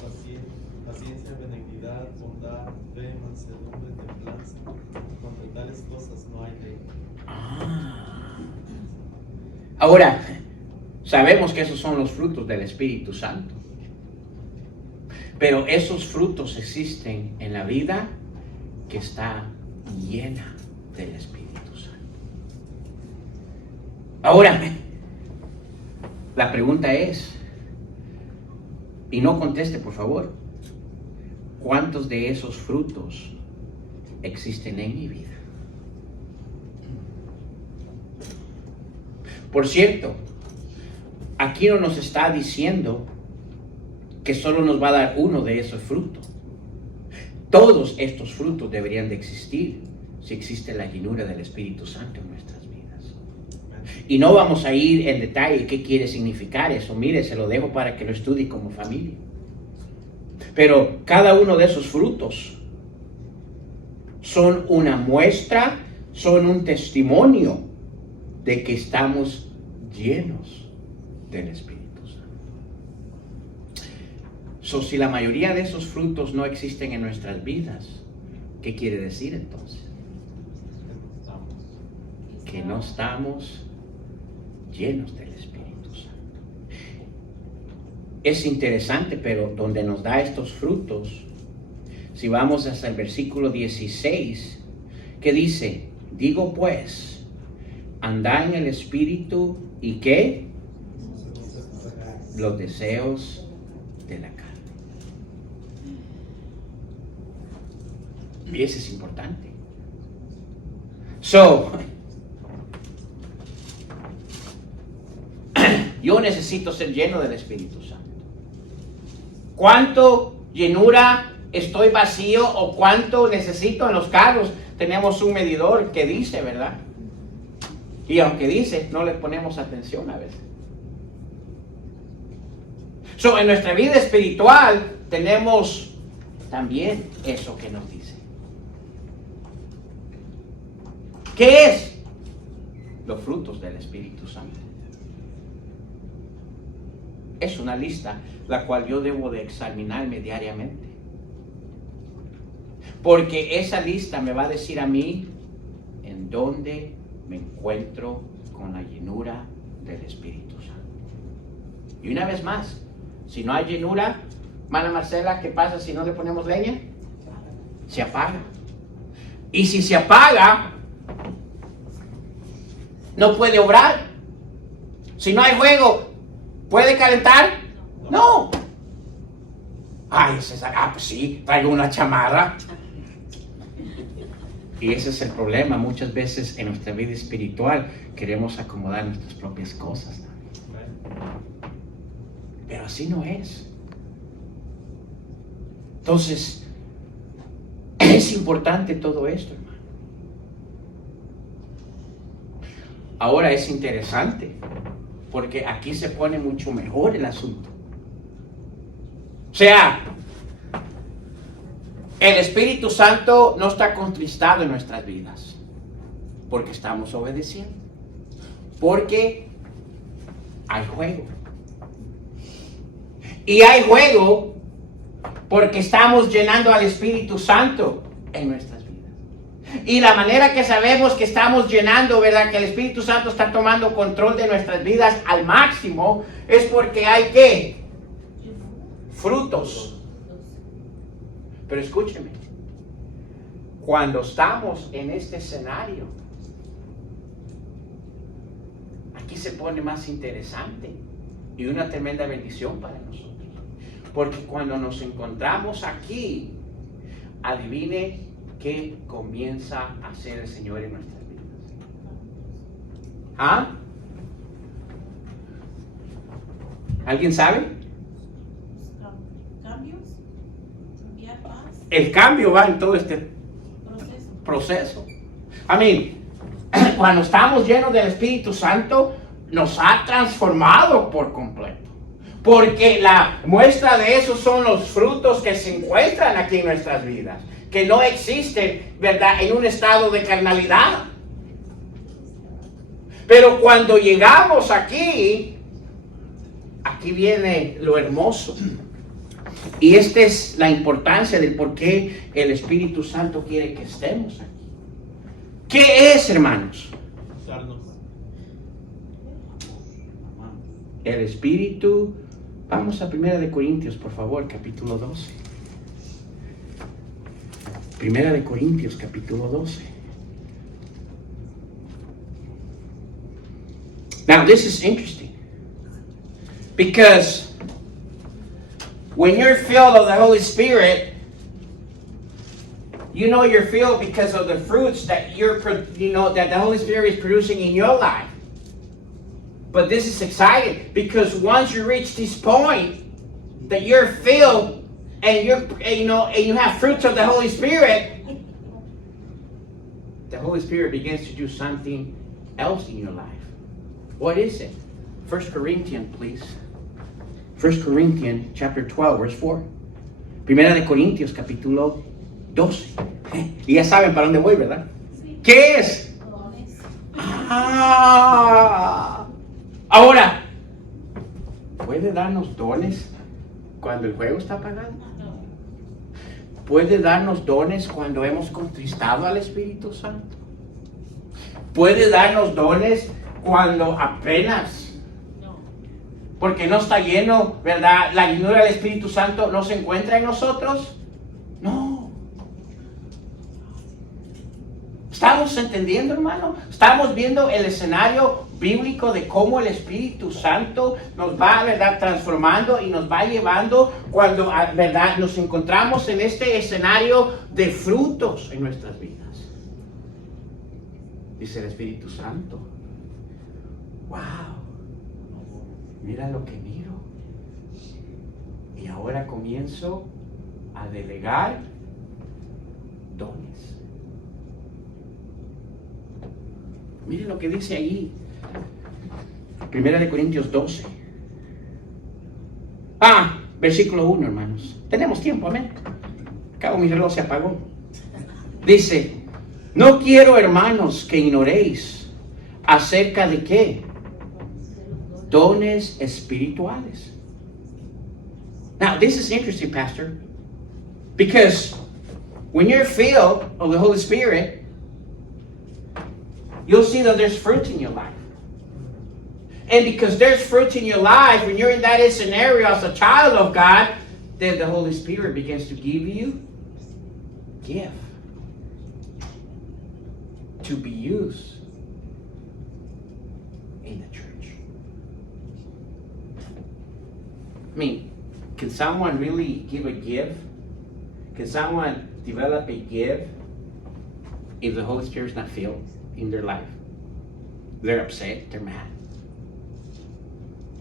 paciencia, benignidad, bondad, fe, mansedumbre, templanza. Contra tales cosas no hay ley. Ahora, sabemos que esos son los frutos del Espíritu Santo. Pero esos frutos existen en la vida que está llena del Espíritu Santo. Ahora, la pregunta es, y no conteste por favor, ¿cuántos de esos frutos existen en mi vida? Por cierto, aquí no nos está diciendo que solo nos va a dar uno de esos frutos. Todos estos frutos deberían de existir si existe la llenura del Espíritu Santo en nuestras vidas. Y no vamos a ir en detalle qué quiere significar eso. Mire, se lo dejo para que lo estudie como familia. Pero cada uno de esos frutos son una muestra, son un testimonio de que estamos llenos del Espíritu Santo. Si la mayoría de esos frutos no existen en nuestras vidas, ¿qué quiere decir entonces? Que no estamos llenos del Espíritu Santo. Es interesante, pero donde nos da estos frutos, si vamos hasta el versículo 16, que dice, digo pues, andad en el Espíritu y ¿qué? Los deseos de la carne. Y eso es importante. Yo necesito ser lleno del Espíritu Santo. ¿Cuánto llenura estoy vacío o cuánto necesito? En los carros tenemos un medidor que dice, ¿verdad? Y aunque dice, no le ponemos atención a veces. En nuestra vida espiritual tenemos también eso que nos dice. ¿Qué es? Los frutos del Espíritu Santo. Es una lista la cual yo debo de examinarme diariamente. Porque esa lista me va a decir a mí en dónde me encuentro con la llenura del Espíritu Santo. Y una vez más, si no hay llenura, hermana Marcela, ¿qué pasa si no le ponemos leña? Se apaga. Y si se apaga, no puede obrar. Si no hay fuego, ¿puede calentar? No. Ay, César, pues sí, traigo una chamarra. Y ese es el problema. Muchas veces en nuestra vida espiritual queremos acomodar nuestras propias cosas. Pero así no es. Entonces, es importante todo esto, hermano. Ahora es interesante, porque aquí se pone mucho mejor el asunto. O sea, el Espíritu Santo no está contristado en nuestras vidas, porque estamos obedeciendo, porque hay juego. Y hay juego porque estamos llenando al Espíritu Santo en nuestras vidas. Y la manera que sabemos que estamos llenando, ¿verdad? Que el Espíritu Santo está tomando control de nuestras vidas al máximo, es porque hay ¿qué? Frutos. Pero escúcheme, cuando estamos en este escenario, aquí se pone más interesante y una tremenda bendición para nosotros. Porque cuando nos encontramos aquí, adivine qué comienza a hacer el Señor en nuestras vidas. ¿Ah? ¿Alguien sabe? Cambios, cambiar más, El cambio va en todo este proceso. proceso. Cuando estamos llenos del Espíritu Santo, nos ha transformado por completo. Porque la muestra de eso son los frutos que se encuentran aquí en nuestras vidas, que no existen, ¿verdad?, en un estado de carnalidad. Pero cuando llegamos aquí viene lo hermoso. Y esta es la importancia del por qué el Espíritu Santo quiere que estemos aquí. ¿Qué es, hermanos? Darnos. El Espíritu. Vamos a 1 Corintios, por favor, capítulo 12. 1 Corintios, capítulo 12. Now, this is interesting. Because when you're filled of the Holy Spirit, you know you're filled because of the fruits that that the Holy Spirit is producing in your life. But this is exciting because once you reach this point that you're filled and you have fruits of the Holy Spirit begins to do something else in your life. What is it? 1 Corinthians, please. 1 Corinthians chapter 12, verse 4. Primera de Corintios, capítulo 12. Y ya saben para dónde voy, ¿verdad? Sí. ¿Qué es? Dones. Ahora, ¿puede darnos dones cuando el juego está apagado? ¿Puede darnos dones cuando hemos contristado al Espíritu Santo? ¿Puede darnos dones cuando apenas, porque no está lleno, ¿verdad? La llenura del Espíritu Santo no se encuentra en nosotros? No. ¿Estamos entendiendo, hermano? Estamos viendo el escenario bíblico de cómo el Espíritu Santo nos va, ¿verdad?, transformando y nos va llevando cuando, ¿verdad?, nos encontramos en este escenario de frutos en nuestras vidas. Dice el Espíritu Santo: wow, mira lo que miro. Y ahora comienzo a delegar dones. Miren lo que dice ahí. 1 Corintios 12. Versículo 1, hermanos. Tenemos tiempo, amén. Acabo, mi reloj se apagó. Dice: no quiero, hermanos, que ignoréis acerca de qué. Dones espirituales. Now, this is interesting, Pastor, because when you're filled of the Holy Spirit, you'll see that there's fruit in your life. And because there's fruit in your life, when you're in that scenario as a child of God, then the Holy Spirit begins to give you gift to be used in the church. Can someone really give a gift? Can someone develop a gift if the Holy Spirit is not filled in their life? They're upset, they're mad.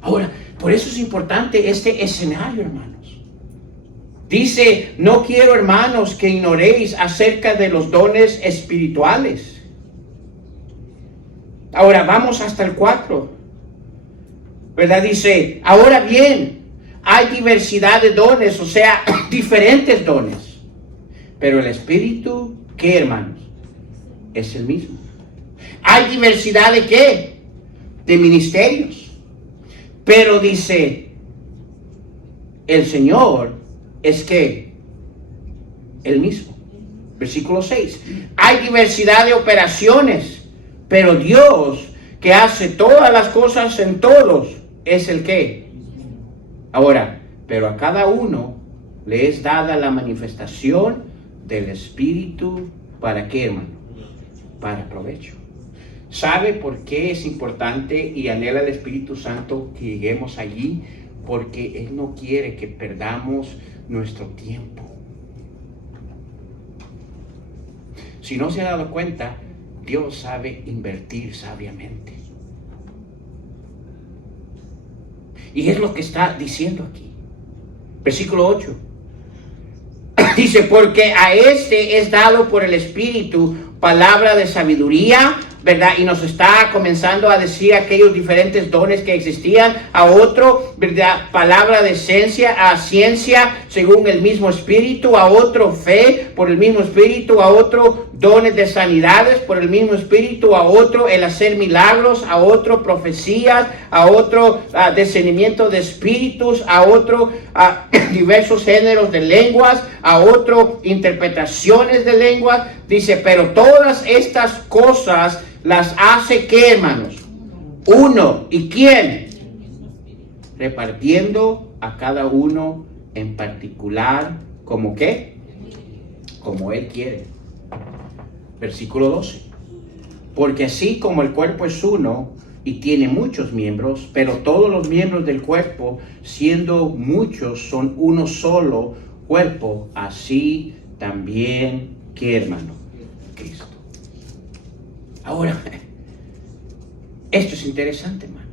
Ahora, por eso es importante este escenario, hermanos. Dice: no quiero, hermanos, que ignoréis acerca de los dones espirituales. Ahora vamos hasta el 4, ¿verdad? Dice: ahora bien, hay diversidad de dones, o sea, diferentes dones. Pero el Espíritu, ¿qué, hermanos? Es el mismo. Hay diversidad de ¿qué? De ministerios. Pero dice, el Señor es que el mismo. Versículo 6. Hay diversidad de operaciones, pero Dios, que hace todas las cosas en todos, es el que. Ahora, pero a cada uno le es dada la manifestación del Espíritu. ¿Para qué, hermano? Para provecho. ¿Sabe por qué es importante y anhela el Espíritu Santo que lleguemos allí? Porque Él no quiere que perdamos nuestro tiempo. Si no se ha dado cuenta, Dios sabe invertir sabiamente. Y es lo que está diciendo aquí. Versículo 8. Dice, porque a este es dado por el Espíritu palabra de sabiduría, ¿verdad? Y nos está comenzando a decir aquellos diferentes dones que existían. A otro, ¿verdad? Palabra de ciencia según el mismo Espíritu. A otro, fe por el mismo Espíritu. A otro, dones de sanidades por el mismo Espíritu. A otro, el hacer milagros. A otro, profecías. A otro, discernimiento de espíritus. A otro, diversos géneros de lenguas. A otro, interpretaciones de lenguas. Dice, pero todas estas cosas las hace, ¿qué, hermanos? Uno. ¿Y quién? Repartiendo a cada uno en particular, ¿como qué? Como Él quiere. Versículo 12. Porque así como el cuerpo es uno y tiene muchos miembros, pero todos los miembros del cuerpo, siendo muchos, son uno solo cuerpo, así también, ¿qué, hermano? Cristo. Ahora, esto es interesante, hermano,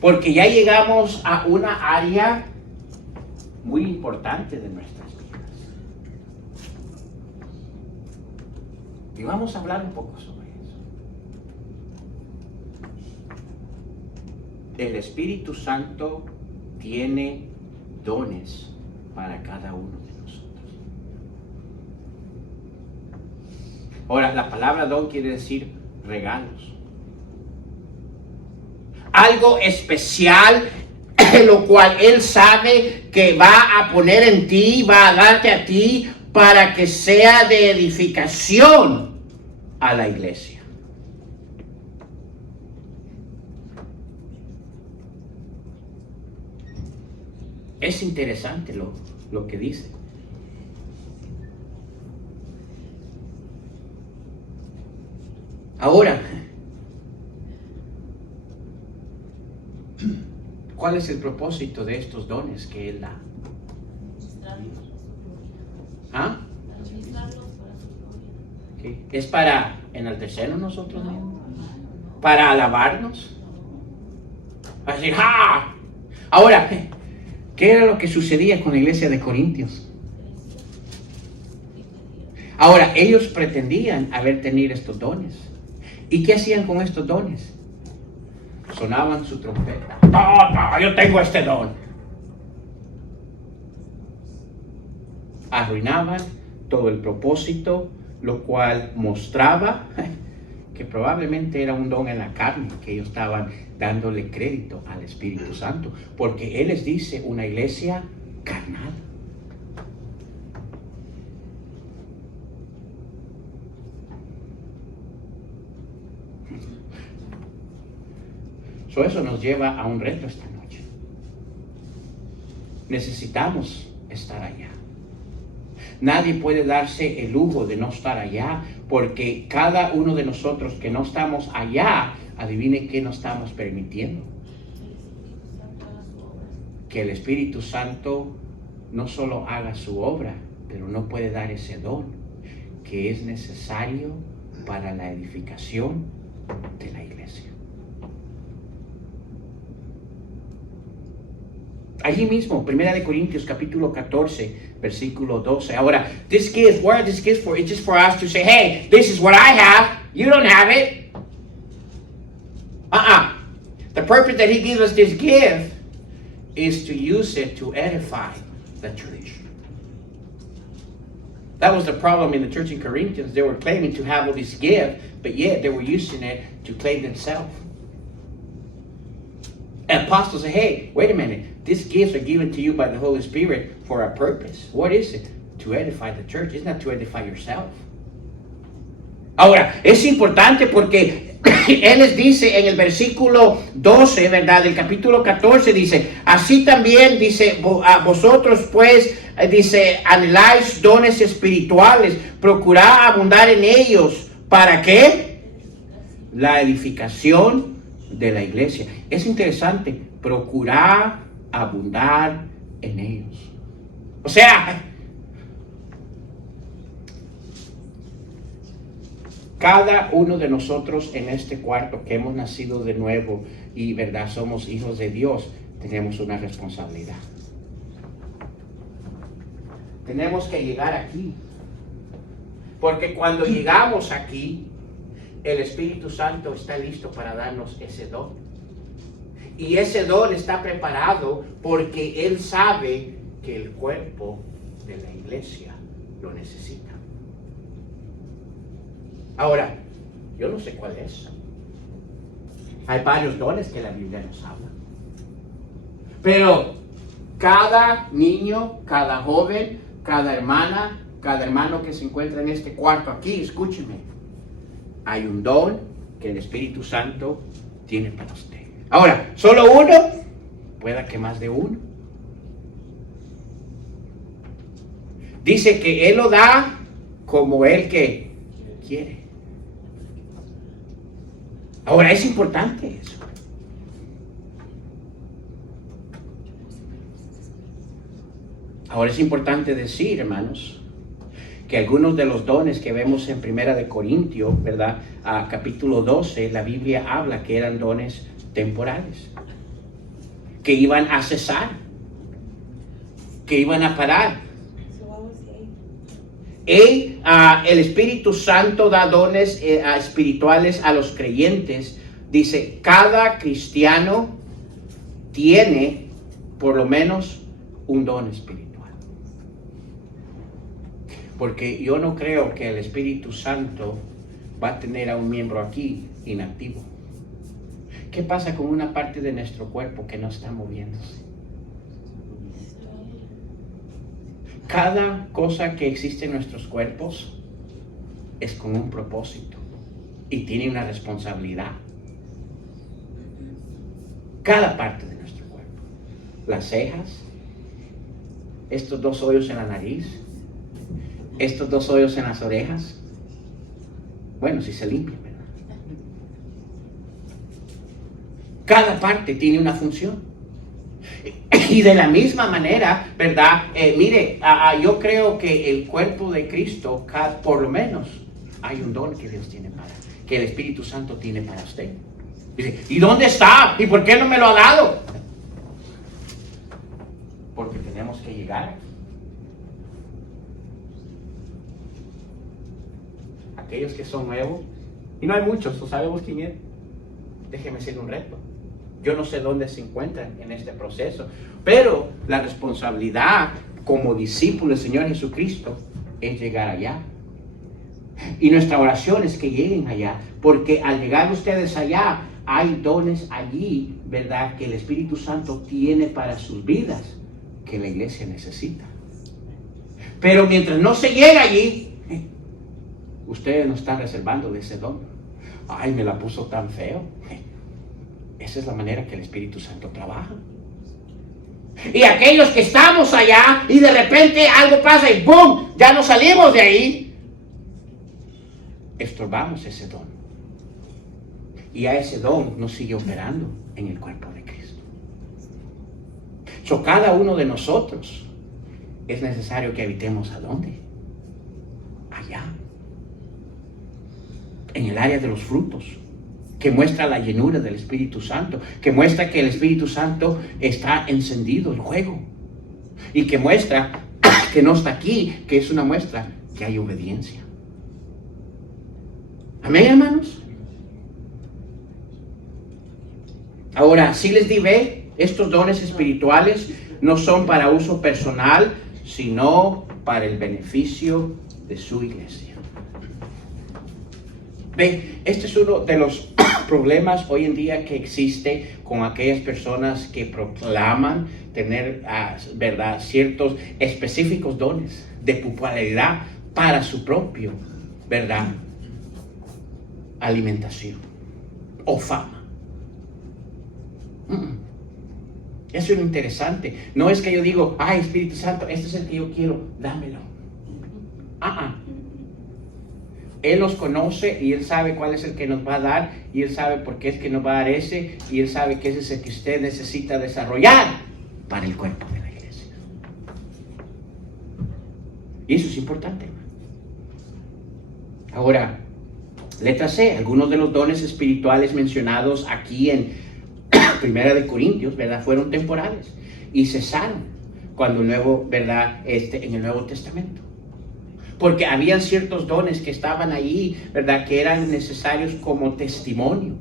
porque ya llegamos a una área muy importante de nuestras vidas. Y vamos a hablar un poco sobre eso. El Espíritu Santo tiene dones para cada uno de nosotros. Ahora, la palabra don quiere decir regalos. Algo especial, lo cual Él sabe que va a poner en ti, va a darte a ti para que sea de edificación a la iglesia. Es interesante lo que dice. Ahora, ¿cuál es el propósito de estos dones que Él da? ¿Ah? ¿Qué? ¿Es para enaltecernos nosotros mismos? ¿Para alabarnos? Para decir, ¡ja! Ahora, ¿qué era lo que sucedía con la iglesia de Corintios? Ahora, ellos pretendían haber tenido estos dones. ¿Y qué hacían con estos dones? Sonaban su trompeta. No, yo tengo este don. Arruinaban todo el propósito, lo cual mostraba que probablemente era un don en la carne, que ellos estaban dándole crédito al Espíritu Santo, porque Él les dice una iglesia carnal. Eso nos lleva a un reto esta noche. Necesitamos estar allá. Nadie puede darse el lujo de no estar allá, porque cada uno de nosotros que no estamos allá, adivine qué nos estamos permitiendo. Que el Espíritu Santo no solo haga su obra, pero no puede dar ese don que es necesario para la edificación de la iglesia. Allí mismo, 1 Corintios capítulo 14, versículo 12. Ahora, this gift, where this gift for? It's just for us to say, hey, this is what I have. You don't have it. The purpose that He gives us this gift is to use it to edify the church. That was the problem in the church in Corinthians. They were claiming to have all this gift, but yet they were using it to claim themselves. And apostles say, hey, wait a minute. These gifts are given to you by the Holy Spirit for a purpose. What is it? To edify the church. It's not to edify yourself. Ahora, es importante porque Él les dice en el versículo 12, ¿verdad? Del capítulo 14, dice, así también, dice, a vosotros pues, dice, anheláis dones espirituales, procurad abundar en ellos. ¿Para qué? la edificación de la iglesia. Es interesante, procurar abundar en ellos. O sea, cada uno de nosotros en este cuarto que hemos nacido de nuevo y verdad somos hijos de Dios, tenemos una responsabilidad. Tenemos que llegar aquí. Porque cuando llegamos aquí, el Espíritu Santo está listo para darnos ese don. Y ese don está preparado porque Él sabe que el cuerpo de la iglesia lo necesita. Ahora, yo no sé cuál es. Hay varios dones que la Biblia nos habla. Pero cada niño, cada joven, cada hermana, cada hermano que se encuentra en este cuarto aquí, escúcheme. Hay un don que el Espíritu Santo tiene para usted. Ahora, ¿solo uno? Pueda que más de uno. Dice que Él lo da como Él que quiere. Ahora, es importante eso. Ahora es importante decir, hermanos, que algunos de los dones que vemos en 1 Corintios, ¿verdad? Capítulo 12, la Biblia habla que eran dones temporales, que iban a cesar, que iban a parar. El Espíritu Santo da dones espirituales a los creyentes. Dice, cada cristiano tiene por lo menos un don espiritual. Porque yo no creo que el Espíritu Santo va a tener a un miembro aquí inactivo. ¿Qué pasa con una parte de nuestro cuerpo que no está moviéndose? Cada cosa que existe en nuestros cuerpos es con un propósito y tiene una responsabilidad. Cada parte de nuestro cuerpo. Las cejas, estos 2 hoyos en la nariz, estos 2 hoyos en las orejas. Bueno, si se limpian, ¿verdad? Cada parte tiene una función. Y de la misma manera, ¿verdad? Mire, yo creo que el cuerpo de Cristo, por lo menos, hay un don que Dios tiene que el Espíritu Santo tiene para usted. Dice, ¿y dónde está? ¿Y por qué no me lo ha dado? Porque tenemos que llegar aquí. Aquellos que son nuevos, y no hay muchos, ¿no sabemos quién es? Déjeme hacer un reto. Yo no sé dónde se encuentran en este proceso, pero la responsabilidad como discípulo del Señor Jesucristo es llegar allá. Y nuestra oración es que lleguen allá, porque al llegar ustedes allá, hay dones allí, ¿verdad?, que el Espíritu Santo tiene para sus vidas, que la iglesia necesita. Pero mientras no se llega allí, ustedes no están reservando de ese don. Ay, me la puso tan feo. Esa es la manera que el Espíritu Santo trabaja. Y aquellos que estamos allá y de repente algo pasa y ¡boom! Ya no salimos de ahí. Estorbamos ese don. Y a ese don nos sigue operando en el cuerpo de Cristo. Cada uno de nosotros es necesario que habitemos ¿a dónde? Allá. En el área de los frutos, que muestra la llenura del Espíritu Santo, que muestra que el Espíritu Santo está encendido, el fuego, y que muestra que no está aquí, que es una muestra que hay obediencia. Amén, hermanos. Ahora, si les diré, estos dones espirituales no son para uso personal, sino para el beneficio de su iglesia. Ven, este es uno de los problemas hoy en día que existe con aquellas personas que proclaman tener, ¿verdad?, ciertos específicos dones de popularidad para su propio, ¿verdad?, alimentación o fama. Eso es lo interesante. No es que yo digo, ay, Espíritu Santo, este es el que yo quiero, dámelo. Él nos conoce y Él sabe cuál es el que nos va a dar y Él sabe por qué es que nos va a dar ese y Él sabe que ese es el que usted necesita desarrollar para el cuerpo de la iglesia. Y eso es importante. Ahora, letra C, algunos de los dones espirituales mencionados aquí en Primera de Corintios, ¿verdad? Fueron temporales y cesaron cuando el nuevo, ¿verdad? En el Nuevo Testamento. Porque habían ciertos dones que estaban ahí, ¿verdad? Que eran necesarios como testimonio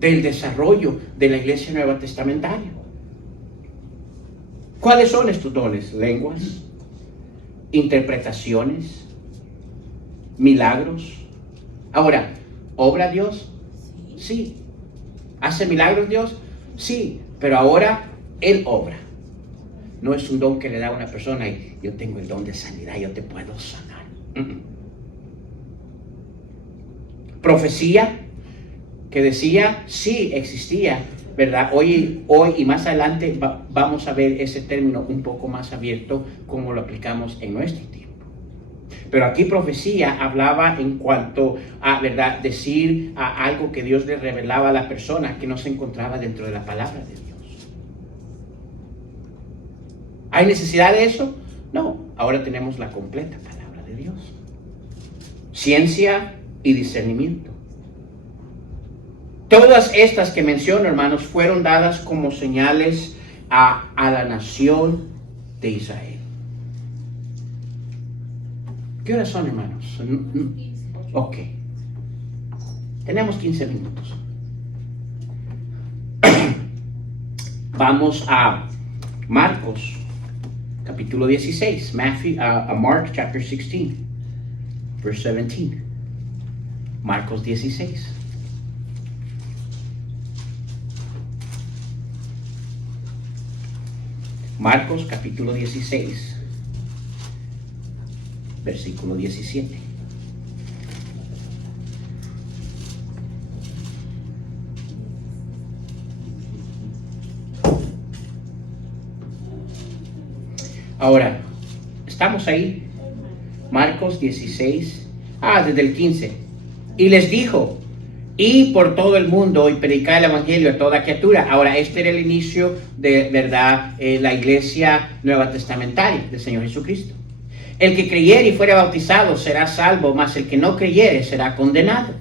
del desarrollo de la iglesia nueva testamentaria. ¿Cuáles son estos dones? Lenguas, interpretaciones, milagros. Ahora, ¿obra Dios? Sí. ¿Hace milagros Dios? Sí. Pero ahora Él obra. No es un don que le da a una persona y yo tengo el don de sanidad, yo te puedo sanar. Profecía, que decía, sí existía, ¿verdad? Hoy y más adelante vamos a ver ese término un poco más abierto como lo aplicamos en nuestro tiempo. Pero aquí profecía hablaba en cuanto a, ¿verdad? Decir a algo que Dios le revelaba a la persona que no se encontraba dentro de la palabra de Dios. ¿Hay necesidad de eso? No, ahora tenemos la completa palabra de Dios. Ciencia y discernimiento. Todas estas que menciono, hermanos, fueron dadas como señales a la nación de Israel. ¿Qué horas son, hermanos? Ok. Tenemos 15 minutos. Vamos a Marcos, capítulo 16. Mark chapter 16, verse 17. Marcos 16. Marcos capítulo 16, versículo 17. Ahora, estamos ahí. Marcos 16, desde el 15. Y les dijo, y por todo el mundo y predicar el evangelio a toda criatura. Ahora, este era el inicio de, ¿verdad? La iglesia nueva testamentaria del Señor Jesucristo. El que creyere y fuere bautizado será salvo, mas el que no creyere será condenado.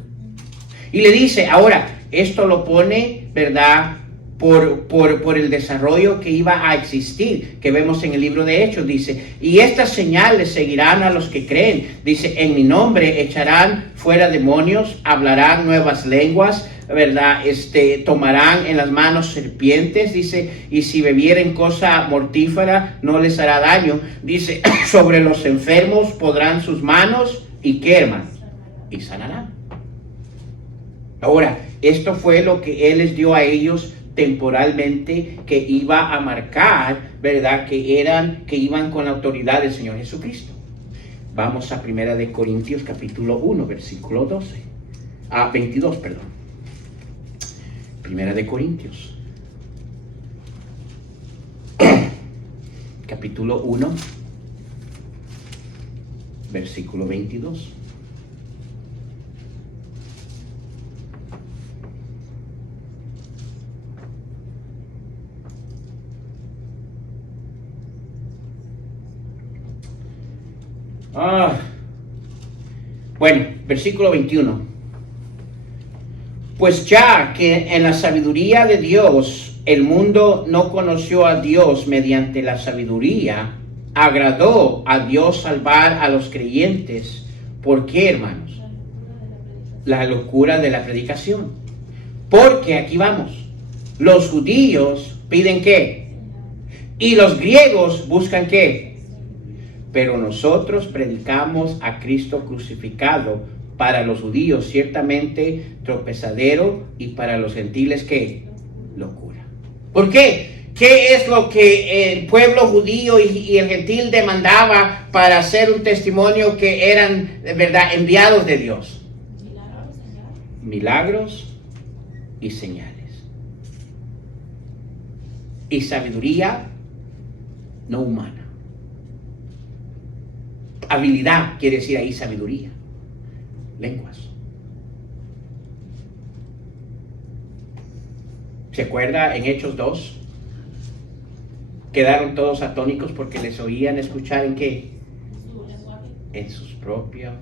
Y le dice, ahora, esto lo pone, ¿verdad? Por el desarrollo que iba a existir, que vemos en el libro de Hechos, dice, y estas señales seguirán a los que creen, dice, en mi nombre echarán fuera demonios, hablarán nuevas lenguas, ¿verdad? Tomarán en las manos serpientes, dice, y si bebieren cosa mortífera no les hará daño, dice, sobre los enfermos podrán sus manos, y ¿qué, hermano? Y sanarán. Ahora, esto fue lo que Él les dio a ellos temporalmente, que iba a marcar, ¿verdad? Que iban con la autoridad del Señor Jesucristo. Vamos a 1 de Corintios capítulo 1, versículo 22, perdón. 1 de Corintios capítulo 1, versículo 22. Bueno, versículo 21. Pues ya que en la sabiduría de Dios el mundo no conoció a Dios mediante la sabiduría, agradó a Dios salvar a los creyentes. ¿Por qué, hermanos? La locura de la predicación. Porque aquí vamos, los judíos piden ¿qué? Y los griegos buscan ¿qué? Pero nosotros predicamos a Cristo crucificado, para los judíos ciertamente tropezadero y para los gentiles ¿qué? Locura. ¿Por qué? ¿Qué es lo que el pueblo judío y el gentil demandaba para hacer un testimonio que eran, ¿verdad?, enviados de Dios? Milagros y señales. Y sabiduría no humana. Habilidad quiere decir ahí sabiduría. lenguas. ¿Se acuerda en Hechos 2? Quedaron todos atónicos porque les oían escuchar ¿en qué? Su lenguaje. En sus propias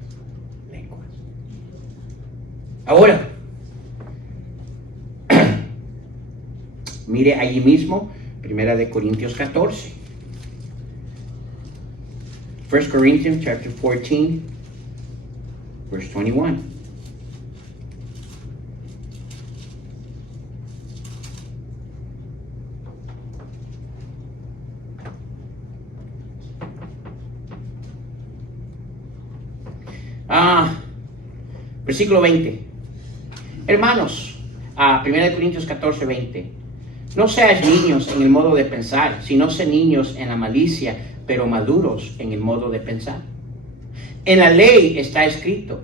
lenguas. Ahora, mire allí mismo, 1 Corintios 14. 1 Corinthians chapter 14, verse 21. Versículo 20. Hermanos, 1 Corintios 14, 20. No seáis niños en el modo de pensar, sino sed niños en la malicia, pero maduros en el modo de pensar. En la ley está escrito,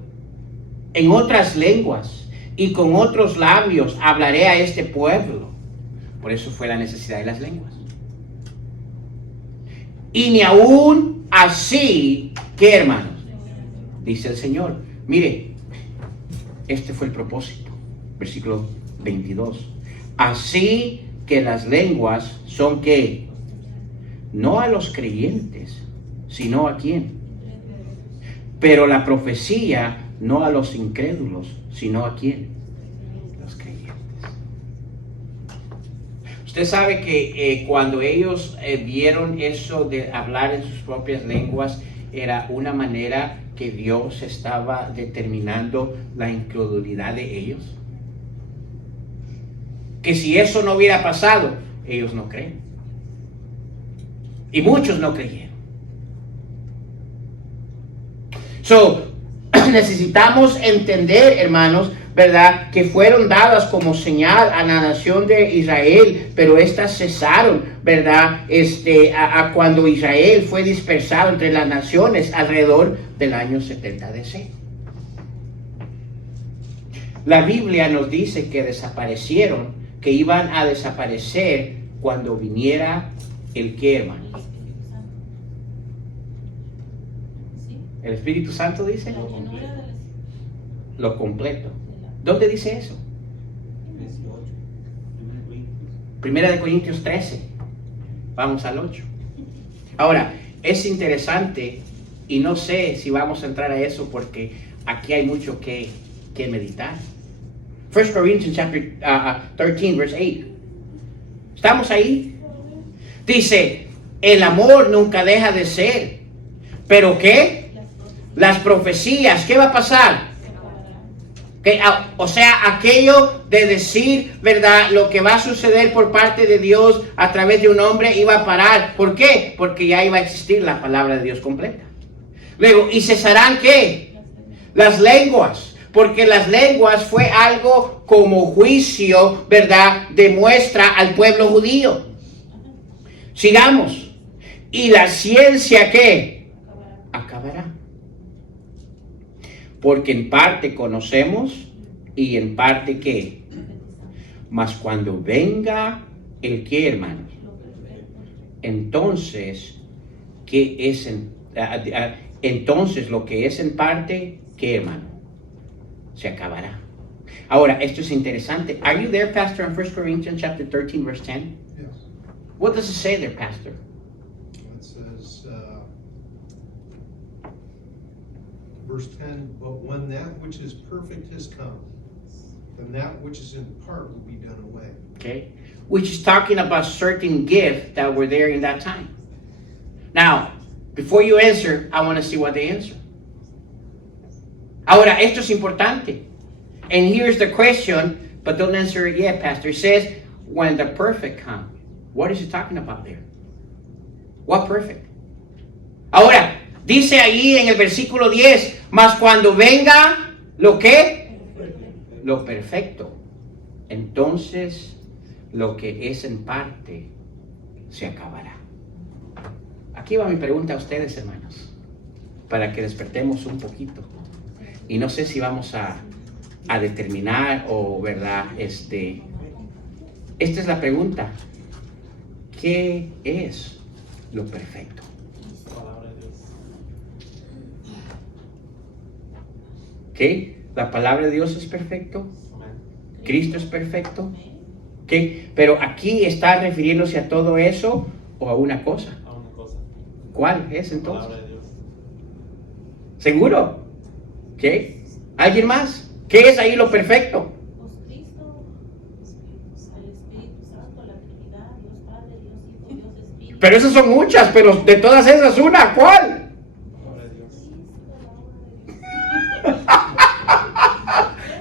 en otras lenguas y con otros labios hablaré a este pueblo. Por eso fue la necesidad de las lenguas. Y ni aún así, ¿qué, hermanos? Dice el Señor. Mire, este fue el propósito. Versículo 22. Así que las lenguas son ¿qué? No a los creyentes, sino a quién. Pero la profecía no a los incrédulos, sino a quién. Los creyentes. Usted sabe que cuando ellos vieron eso de hablar en sus propias lenguas, era una manera que Dios estaba determinando la incredulidad de ellos. Que si eso no hubiera pasado, ellos no creen. Y muchos no creyeron. Necesitamos entender, hermanos, ¿verdad? Que fueron dadas como señal a la nación de Israel, pero estas cesaron, ¿verdad? A cuando Israel fue dispersado entre las naciones alrededor del año 70 DC. La Biblia nos dice que desaparecieron, que iban a desaparecer cuando viniera el ¿qué, hermano? ¿El Espíritu Santo dice? La llenura del Lo completo. ¿Dónde dice eso? 18. 1 Corintios 13. Vamos al 8. Ahora, es interesante y no sé si vamos a entrar a eso porque aquí hay mucho que meditar. 1 Corinthians chapter 13, verse 8. ¿Estamos ahí? Dice, el amor nunca deja de ser. ¿Pero qué? Las profecías, ¿qué va a pasar? O sea, aquello de decir, ¿verdad? Lo que va a suceder por parte de Dios a través de un hombre iba a parar. ¿Por qué? Porque ya iba a existir la palabra de Dios completa. Luego, ¿y cesarán qué? Las lenguas. Porque las lenguas fue algo como juicio, ¿verdad? Demuestra al pueblo judío. Sigamos. ¿Y la ciencia qué? Acabará. Porque en parte conocemos y en parte ¿qué? Mas cuando venga el ¿qué, hermanos? Entonces, ¿qué es entonces lo que es en parte, ¿qué, hermano? Se acabará. Ahora, esto es interesante. Are you there, Pastor, in 1 Corinthians chapter 13, verse 10? Yes. What does it say there, Pastor? It says, verse 10, but when that which is perfect has come, then that which is in part will be done away. Okay, which is talking about certain gifts that were there in that time. Now, before you answer, I want to see what they answer. Ahora, esto es importante. And here's the question, but don't answer it yet, Pastor. It says, when the perfect come. What is it talking about there? What perfect? Ahora, dice ahí en el versículo 10, mas cuando venga, ¿lo qué? Lo perfecto. Entonces, lo que es en parte, se acabará. Aquí va mi pregunta a ustedes, hermanos, para que despertemos un poquito. Y no sé si vamos a determinar o, ¿verdad? Esta es la pregunta. ¿Qué es lo perfecto? Palabra de Dios. ¿Ok? La palabra de Dios es perfecto. Amén. Cristo es perfecto. ¿Ok? Pero aquí está refiriéndose a todo eso o a una cosa. A una cosa. ¿Cuál es La entonces? palabra de Dios. ¿Seguro? ¿Ok? ¿Alguien más? ¿Qué es ahí lo perfecto? Pues Cristo, el Espíritu Santo, la Trinidad, Dios Padre, Dios Hijo, Dios Espíritu. Pero esas son muchas, pero de todas esas una, ¿cuál? La palabra de Dios.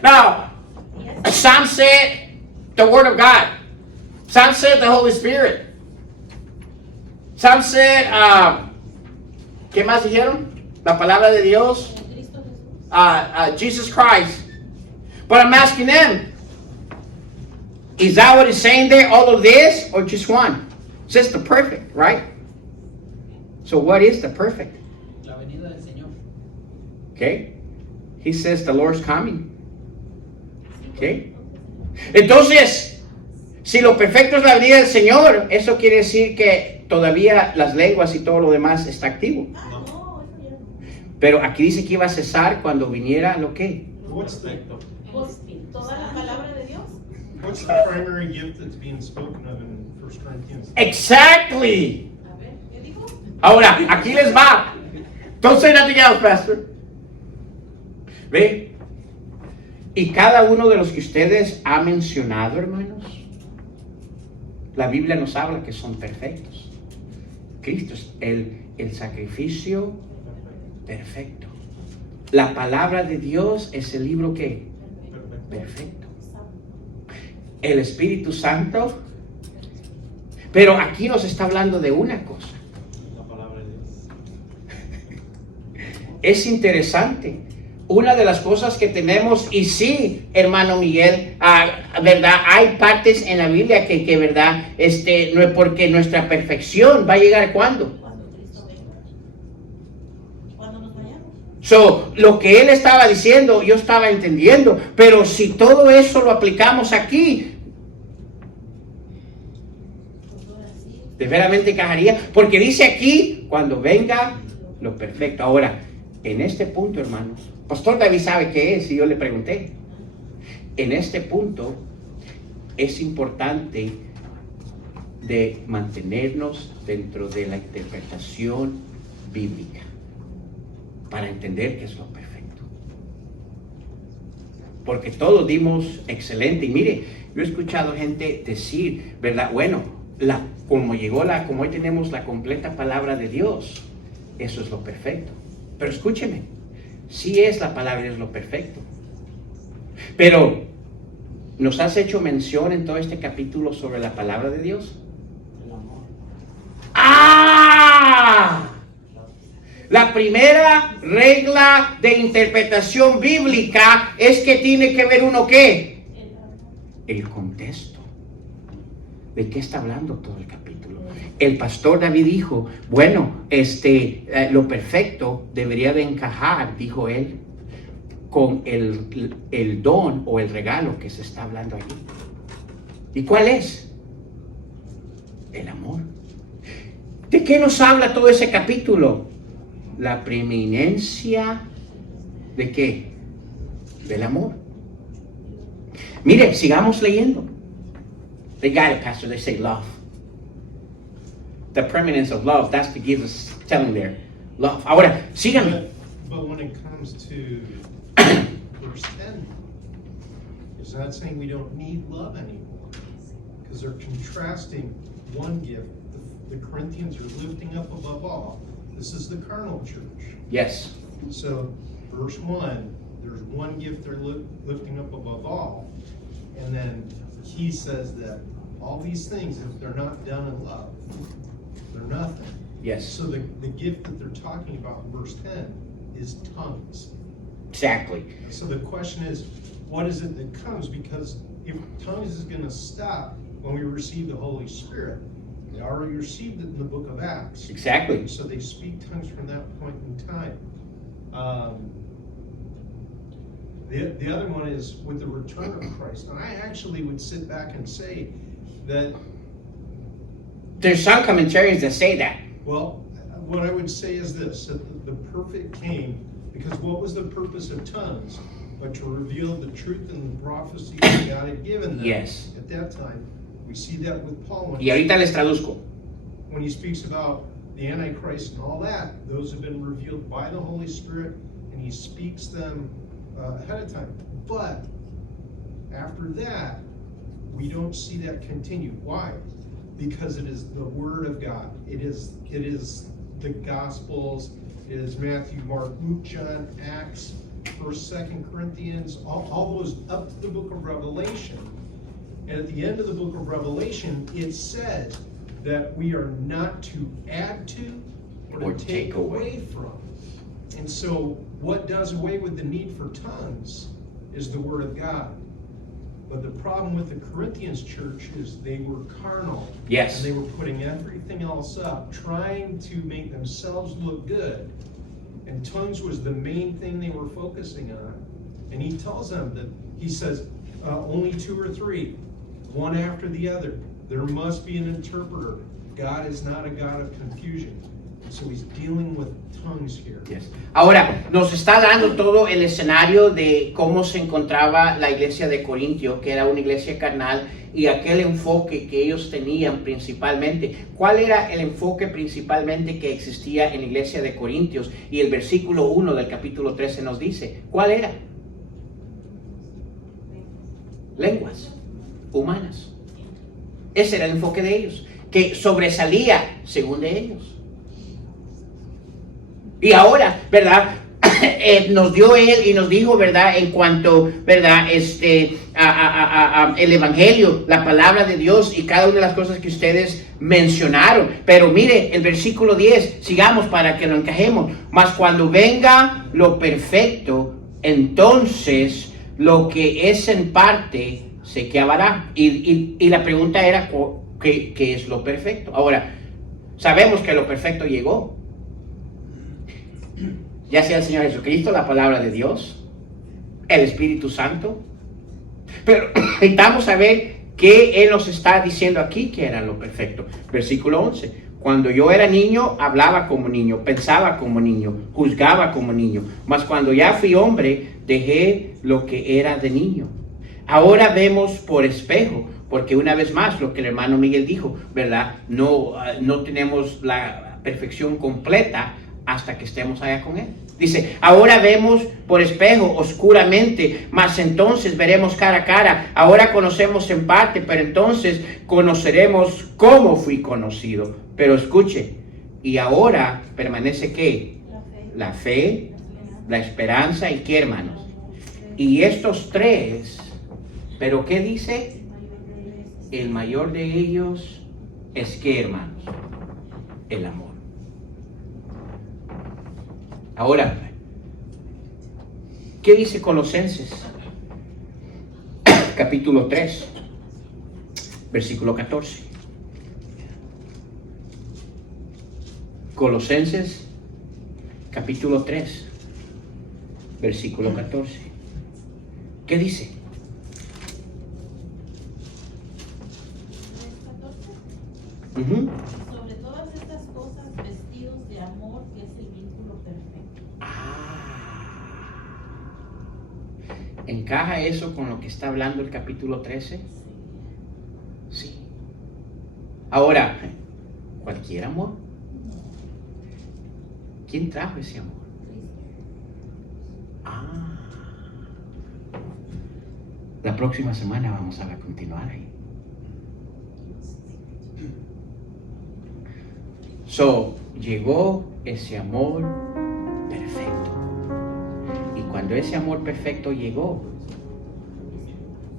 Now, some said the Word of God. Some said the Holy Spirit. Some said, ¿qué más dijeron? La palabra de Dios. Cristo Jesús. Jesus Christ. But I'm asking them, is that what it's saying there? All of this or just one? It says the perfect, right? So what is the perfect? La venida del Señor. Okay? He says the Lord's coming. Okay? Entonces, si lo perfecto es la venida del Señor, eso quiere decir que todavía las lenguas y todo lo demás está activo. No, eso ya no. Pero aquí dice que iba a cesar cuando viniera lo que. What's the, Perfecto. Pues toda la palabra de Dios. what's the primary gift that's being spoken of in 1 Corinthians? Exactly. A ver, ¿qué dijo? Ahora, aquí les va. Don't say nothing else, Pastor. ¿Ve? Y cada uno de los que ustedes ha mencionado, hermanos, la Biblia nos habla que son perfectos. Cristo es el sacrificio perfecto. La palabra de Dios es el libro que perfecto. El Espíritu Santo. Pero aquí nos está hablando de una cosa. La palabra de Dios. Es interesante. Una de las cosas que tenemos, y sí, hermano Miguel, verdad, hay partes en la Biblia que verdad, no es porque nuestra perfección va a llegar ¿cuándo? Cuando Cristo venga. Cuando nos vayamos. So, lo que él estaba diciendo, yo estaba entendiendo, pero si todo eso lo aplicamos aquí, Pues ahora sí. de veramente encajaría, porque dice aquí, cuando venga lo perfecto. Ahora, en este punto, hermanos, Pastor David sabe qué es, y yo le pregunté. En este punto es importante de mantenernos dentro de la interpretación bíblica para entender qué es lo perfecto. Porque todos dimos excelente. Y mire, yo he escuchado gente decir, ¿verdad? Bueno, como hoy tenemos la completa palabra de Dios, eso es lo perfecto. Pero escúcheme, sí es la palabra, es lo perfecto. Pero, ¿nos has hecho mención en todo este capítulo sobre la palabra de Dios? El amor. ¡Ah! La primera regla de interpretación bíblica es que tiene que ver uno ¿qué? El contexto. ¿De qué está hablando todo el capítulo? El pastor David dijo, bueno, lo perfecto debería de encajar, dijo él, con el don o el regalo que se está hablando allí. ¿Y cuál es? El amor. ¿De qué nos habla todo ese capítulo? La preeminencia ¿de qué? Del amor. Mire, sigamos leyendo. They got it, Pastor. They say love. The preeminence of love. That's what Jesus is telling there. Love. Ahora, síganme. But when it comes to verse 10, it's not saying we don't need love anymore. Because they're contrasting one gift. The Corinthians are lifting up above all. This is the carnal church. Yes. So, verse 1, there's one gift they're lifting up above all. And then he says that all these things, if they're not done in love, they're nothing. Yes. So the gift that they're talking about in verse 10 is tongues. Exactly. So the question is, what is it that comes? Because if tongues is going to stop when we receive the Holy Spirit, they already received it in the book of Acts. Exactly. So they speak tongues from that point in time. The other one is with the return of Christ. And I actually would sit back and say that, There's some commentaries that say that. well, what I would say is this, that the perfect came Because what was the purpose of tongues? But to reveal the truth and the prophecy that God had given them Yes. at that time. We see that with Paul. Y ahorita les traduzco. When he speaks about the Antichrist and all that, those have been revealed by the Holy Spirit, and he speaks them ahead of time. But after that, we don't see that continue. Why? Because it is the Word of God. It is the Gospels. It is Matthew, Mark, Luke, John, Acts, 1st, 2nd Corinthians, all those up to the book of Revelation. And at the end of the book of Revelation, it says that we are not to add to or to take away from. And so what does away with the need for tongues is the Word of God. But the problem with the Corinthians church is they were carnal. Yes. And they were putting everything else up, trying to make themselves look good. And tongues was the main thing they were focusing on. And he tells them that, he says, only 2 or 3, one after the other. There must be an interpreter. God is not a God of confusion. So he's dealing with tongues here. Yes. Ahora, nos está dando todo el escenario de cómo se encontraba la iglesia de Corintio, que era una iglesia carnal, y aquel enfoque que ellos tenían principalmente. ¿Cuál era el enfoque principalmente que existía en la iglesia de Corintios? Y el versículo 1 del capítulo 13 nos dice, ¿cuál era? Lenguas humanas. Ese era el enfoque de ellos, que sobresalía según de ellos. Y ahora, ¿verdad? Nos dio él y nos dijo, ¿verdad? En cuanto, ¿verdad? El evangelio, la palabra de Dios y cada una de las cosas que ustedes mencionaron. Pero mire, el versículo 10, sigamos para que lo encajemos. Mas cuando venga lo perfecto, entonces lo que es en parte se acabará. Y la pregunta era, ¿qué es lo perfecto? Ahora, sabemos que lo perfecto llegó. Ya sea el Señor Jesucristo, la palabra de Dios, el Espíritu Santo. Pero necesitamos saber qué Él nos está diciendo aquí que era lo perfecto. Versículo 11. Cuando yo era niño, hablaba como niño, pensaba como niño, juzgaba como niño. Mas cuando ya fui hombre, dejé lo que era de niño. Ahora vemos por espejo, porque una vez más lo que el hermano Miguel dijo, ¿verdad? No tenemos la perfección completa hasta que estemos allá con Él. Dice, ahora vemos por espejo, oscuramente, mas entonces veremos cara a cara. Ahora conocemos en parte, pero entonces conoceremos cómo fui conocido. Pero escuche, y ahora permanece ¿qué? La fe, la esperanza y ¿qué, hermanos? Y estos 3, ¿pero qué dice? El mayor de ellos es ¿qué, hermanos? El amor. Ahora, ¿qué dice Colosenses? Capítulo 3, versículo 14. Colosenses, capítulo 3, versículo 14. ¿Qué dice? Sobre todas estas cosas, vestidos de amor, que es el vínculo perfecto. ¿Encaja eso con lo que está hablando el capítulo 13? Sí. Ahora, ¿cualquier amor? ¿Quién trajo ese amor? La próxima semana vamos a continuar ahí. Llegó ese amor perfecto. Y cuando ese amor perfecto llegó,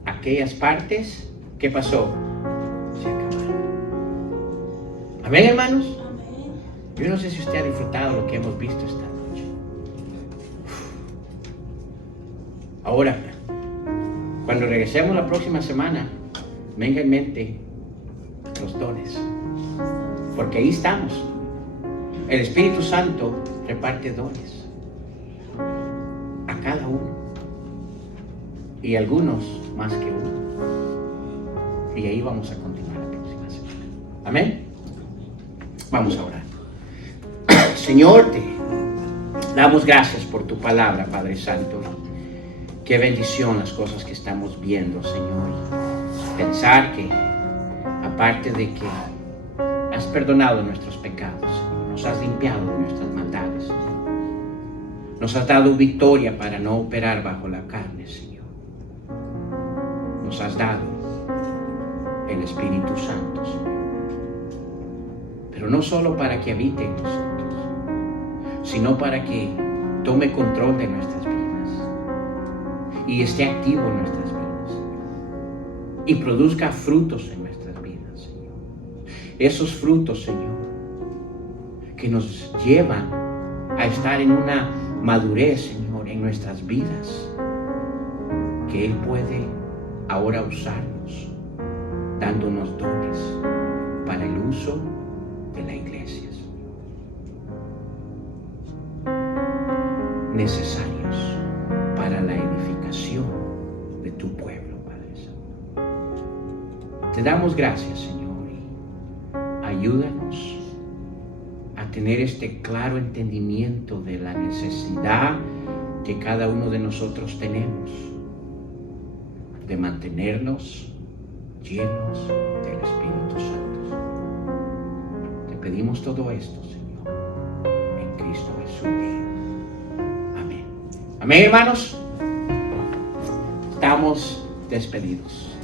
aquellas partes, ¿qué pasó? Se acabaron. Amén, hermanos. Amén. Yo no sé si usted ha disfrutado lo que hemos visto esta noche. Ahora, cuando regresemos la próxima semana, venga en mente los dones. Porque ahí estamos. El Espíritu Santo reparte dones a cada uno. Y algunos más que uno. Y ahí vamos a continuar la próxima semana. Amén. Vamos a orar. Señor, te Damos gracias por tu palabra, Padre Santo. Qué bendición las cosas que estamos viendo, Señor. Pensar que, aparte de que has perdonado nuestros pecados, Señor, nos has limpiado de nuestras maldades, Señor. Nos has dado victoria para no operar bajo la carne, Señor. Nos has dado el Espíritu Santo, Señor. Pero no solo para que habite en nosotros, sino para que tome control de nuestras vidas y esté activo en nuestras vidas, Señor, y produzca frutos en nuestras vidas, Señor. Esos frutos, Señor, que nos llevan a estar en una madurez, Señor, en nuestras vidas, que Él puede ahora usarnos, dándonos dones para el uso de la iglesia, Señor, necesarios para la edificación de tu pueblo, Padre Santo. Te damos gracias, Señor, y ayúdanos a tener este claro entendimiento de la necesidad que cada uno de nosotros tenemos de mantenernos llenos del Espíritu Santo. Te pedimos todo esto, Señor, en Cristo Jesús. Amén. Amén, hermanos. Estamos despedidos.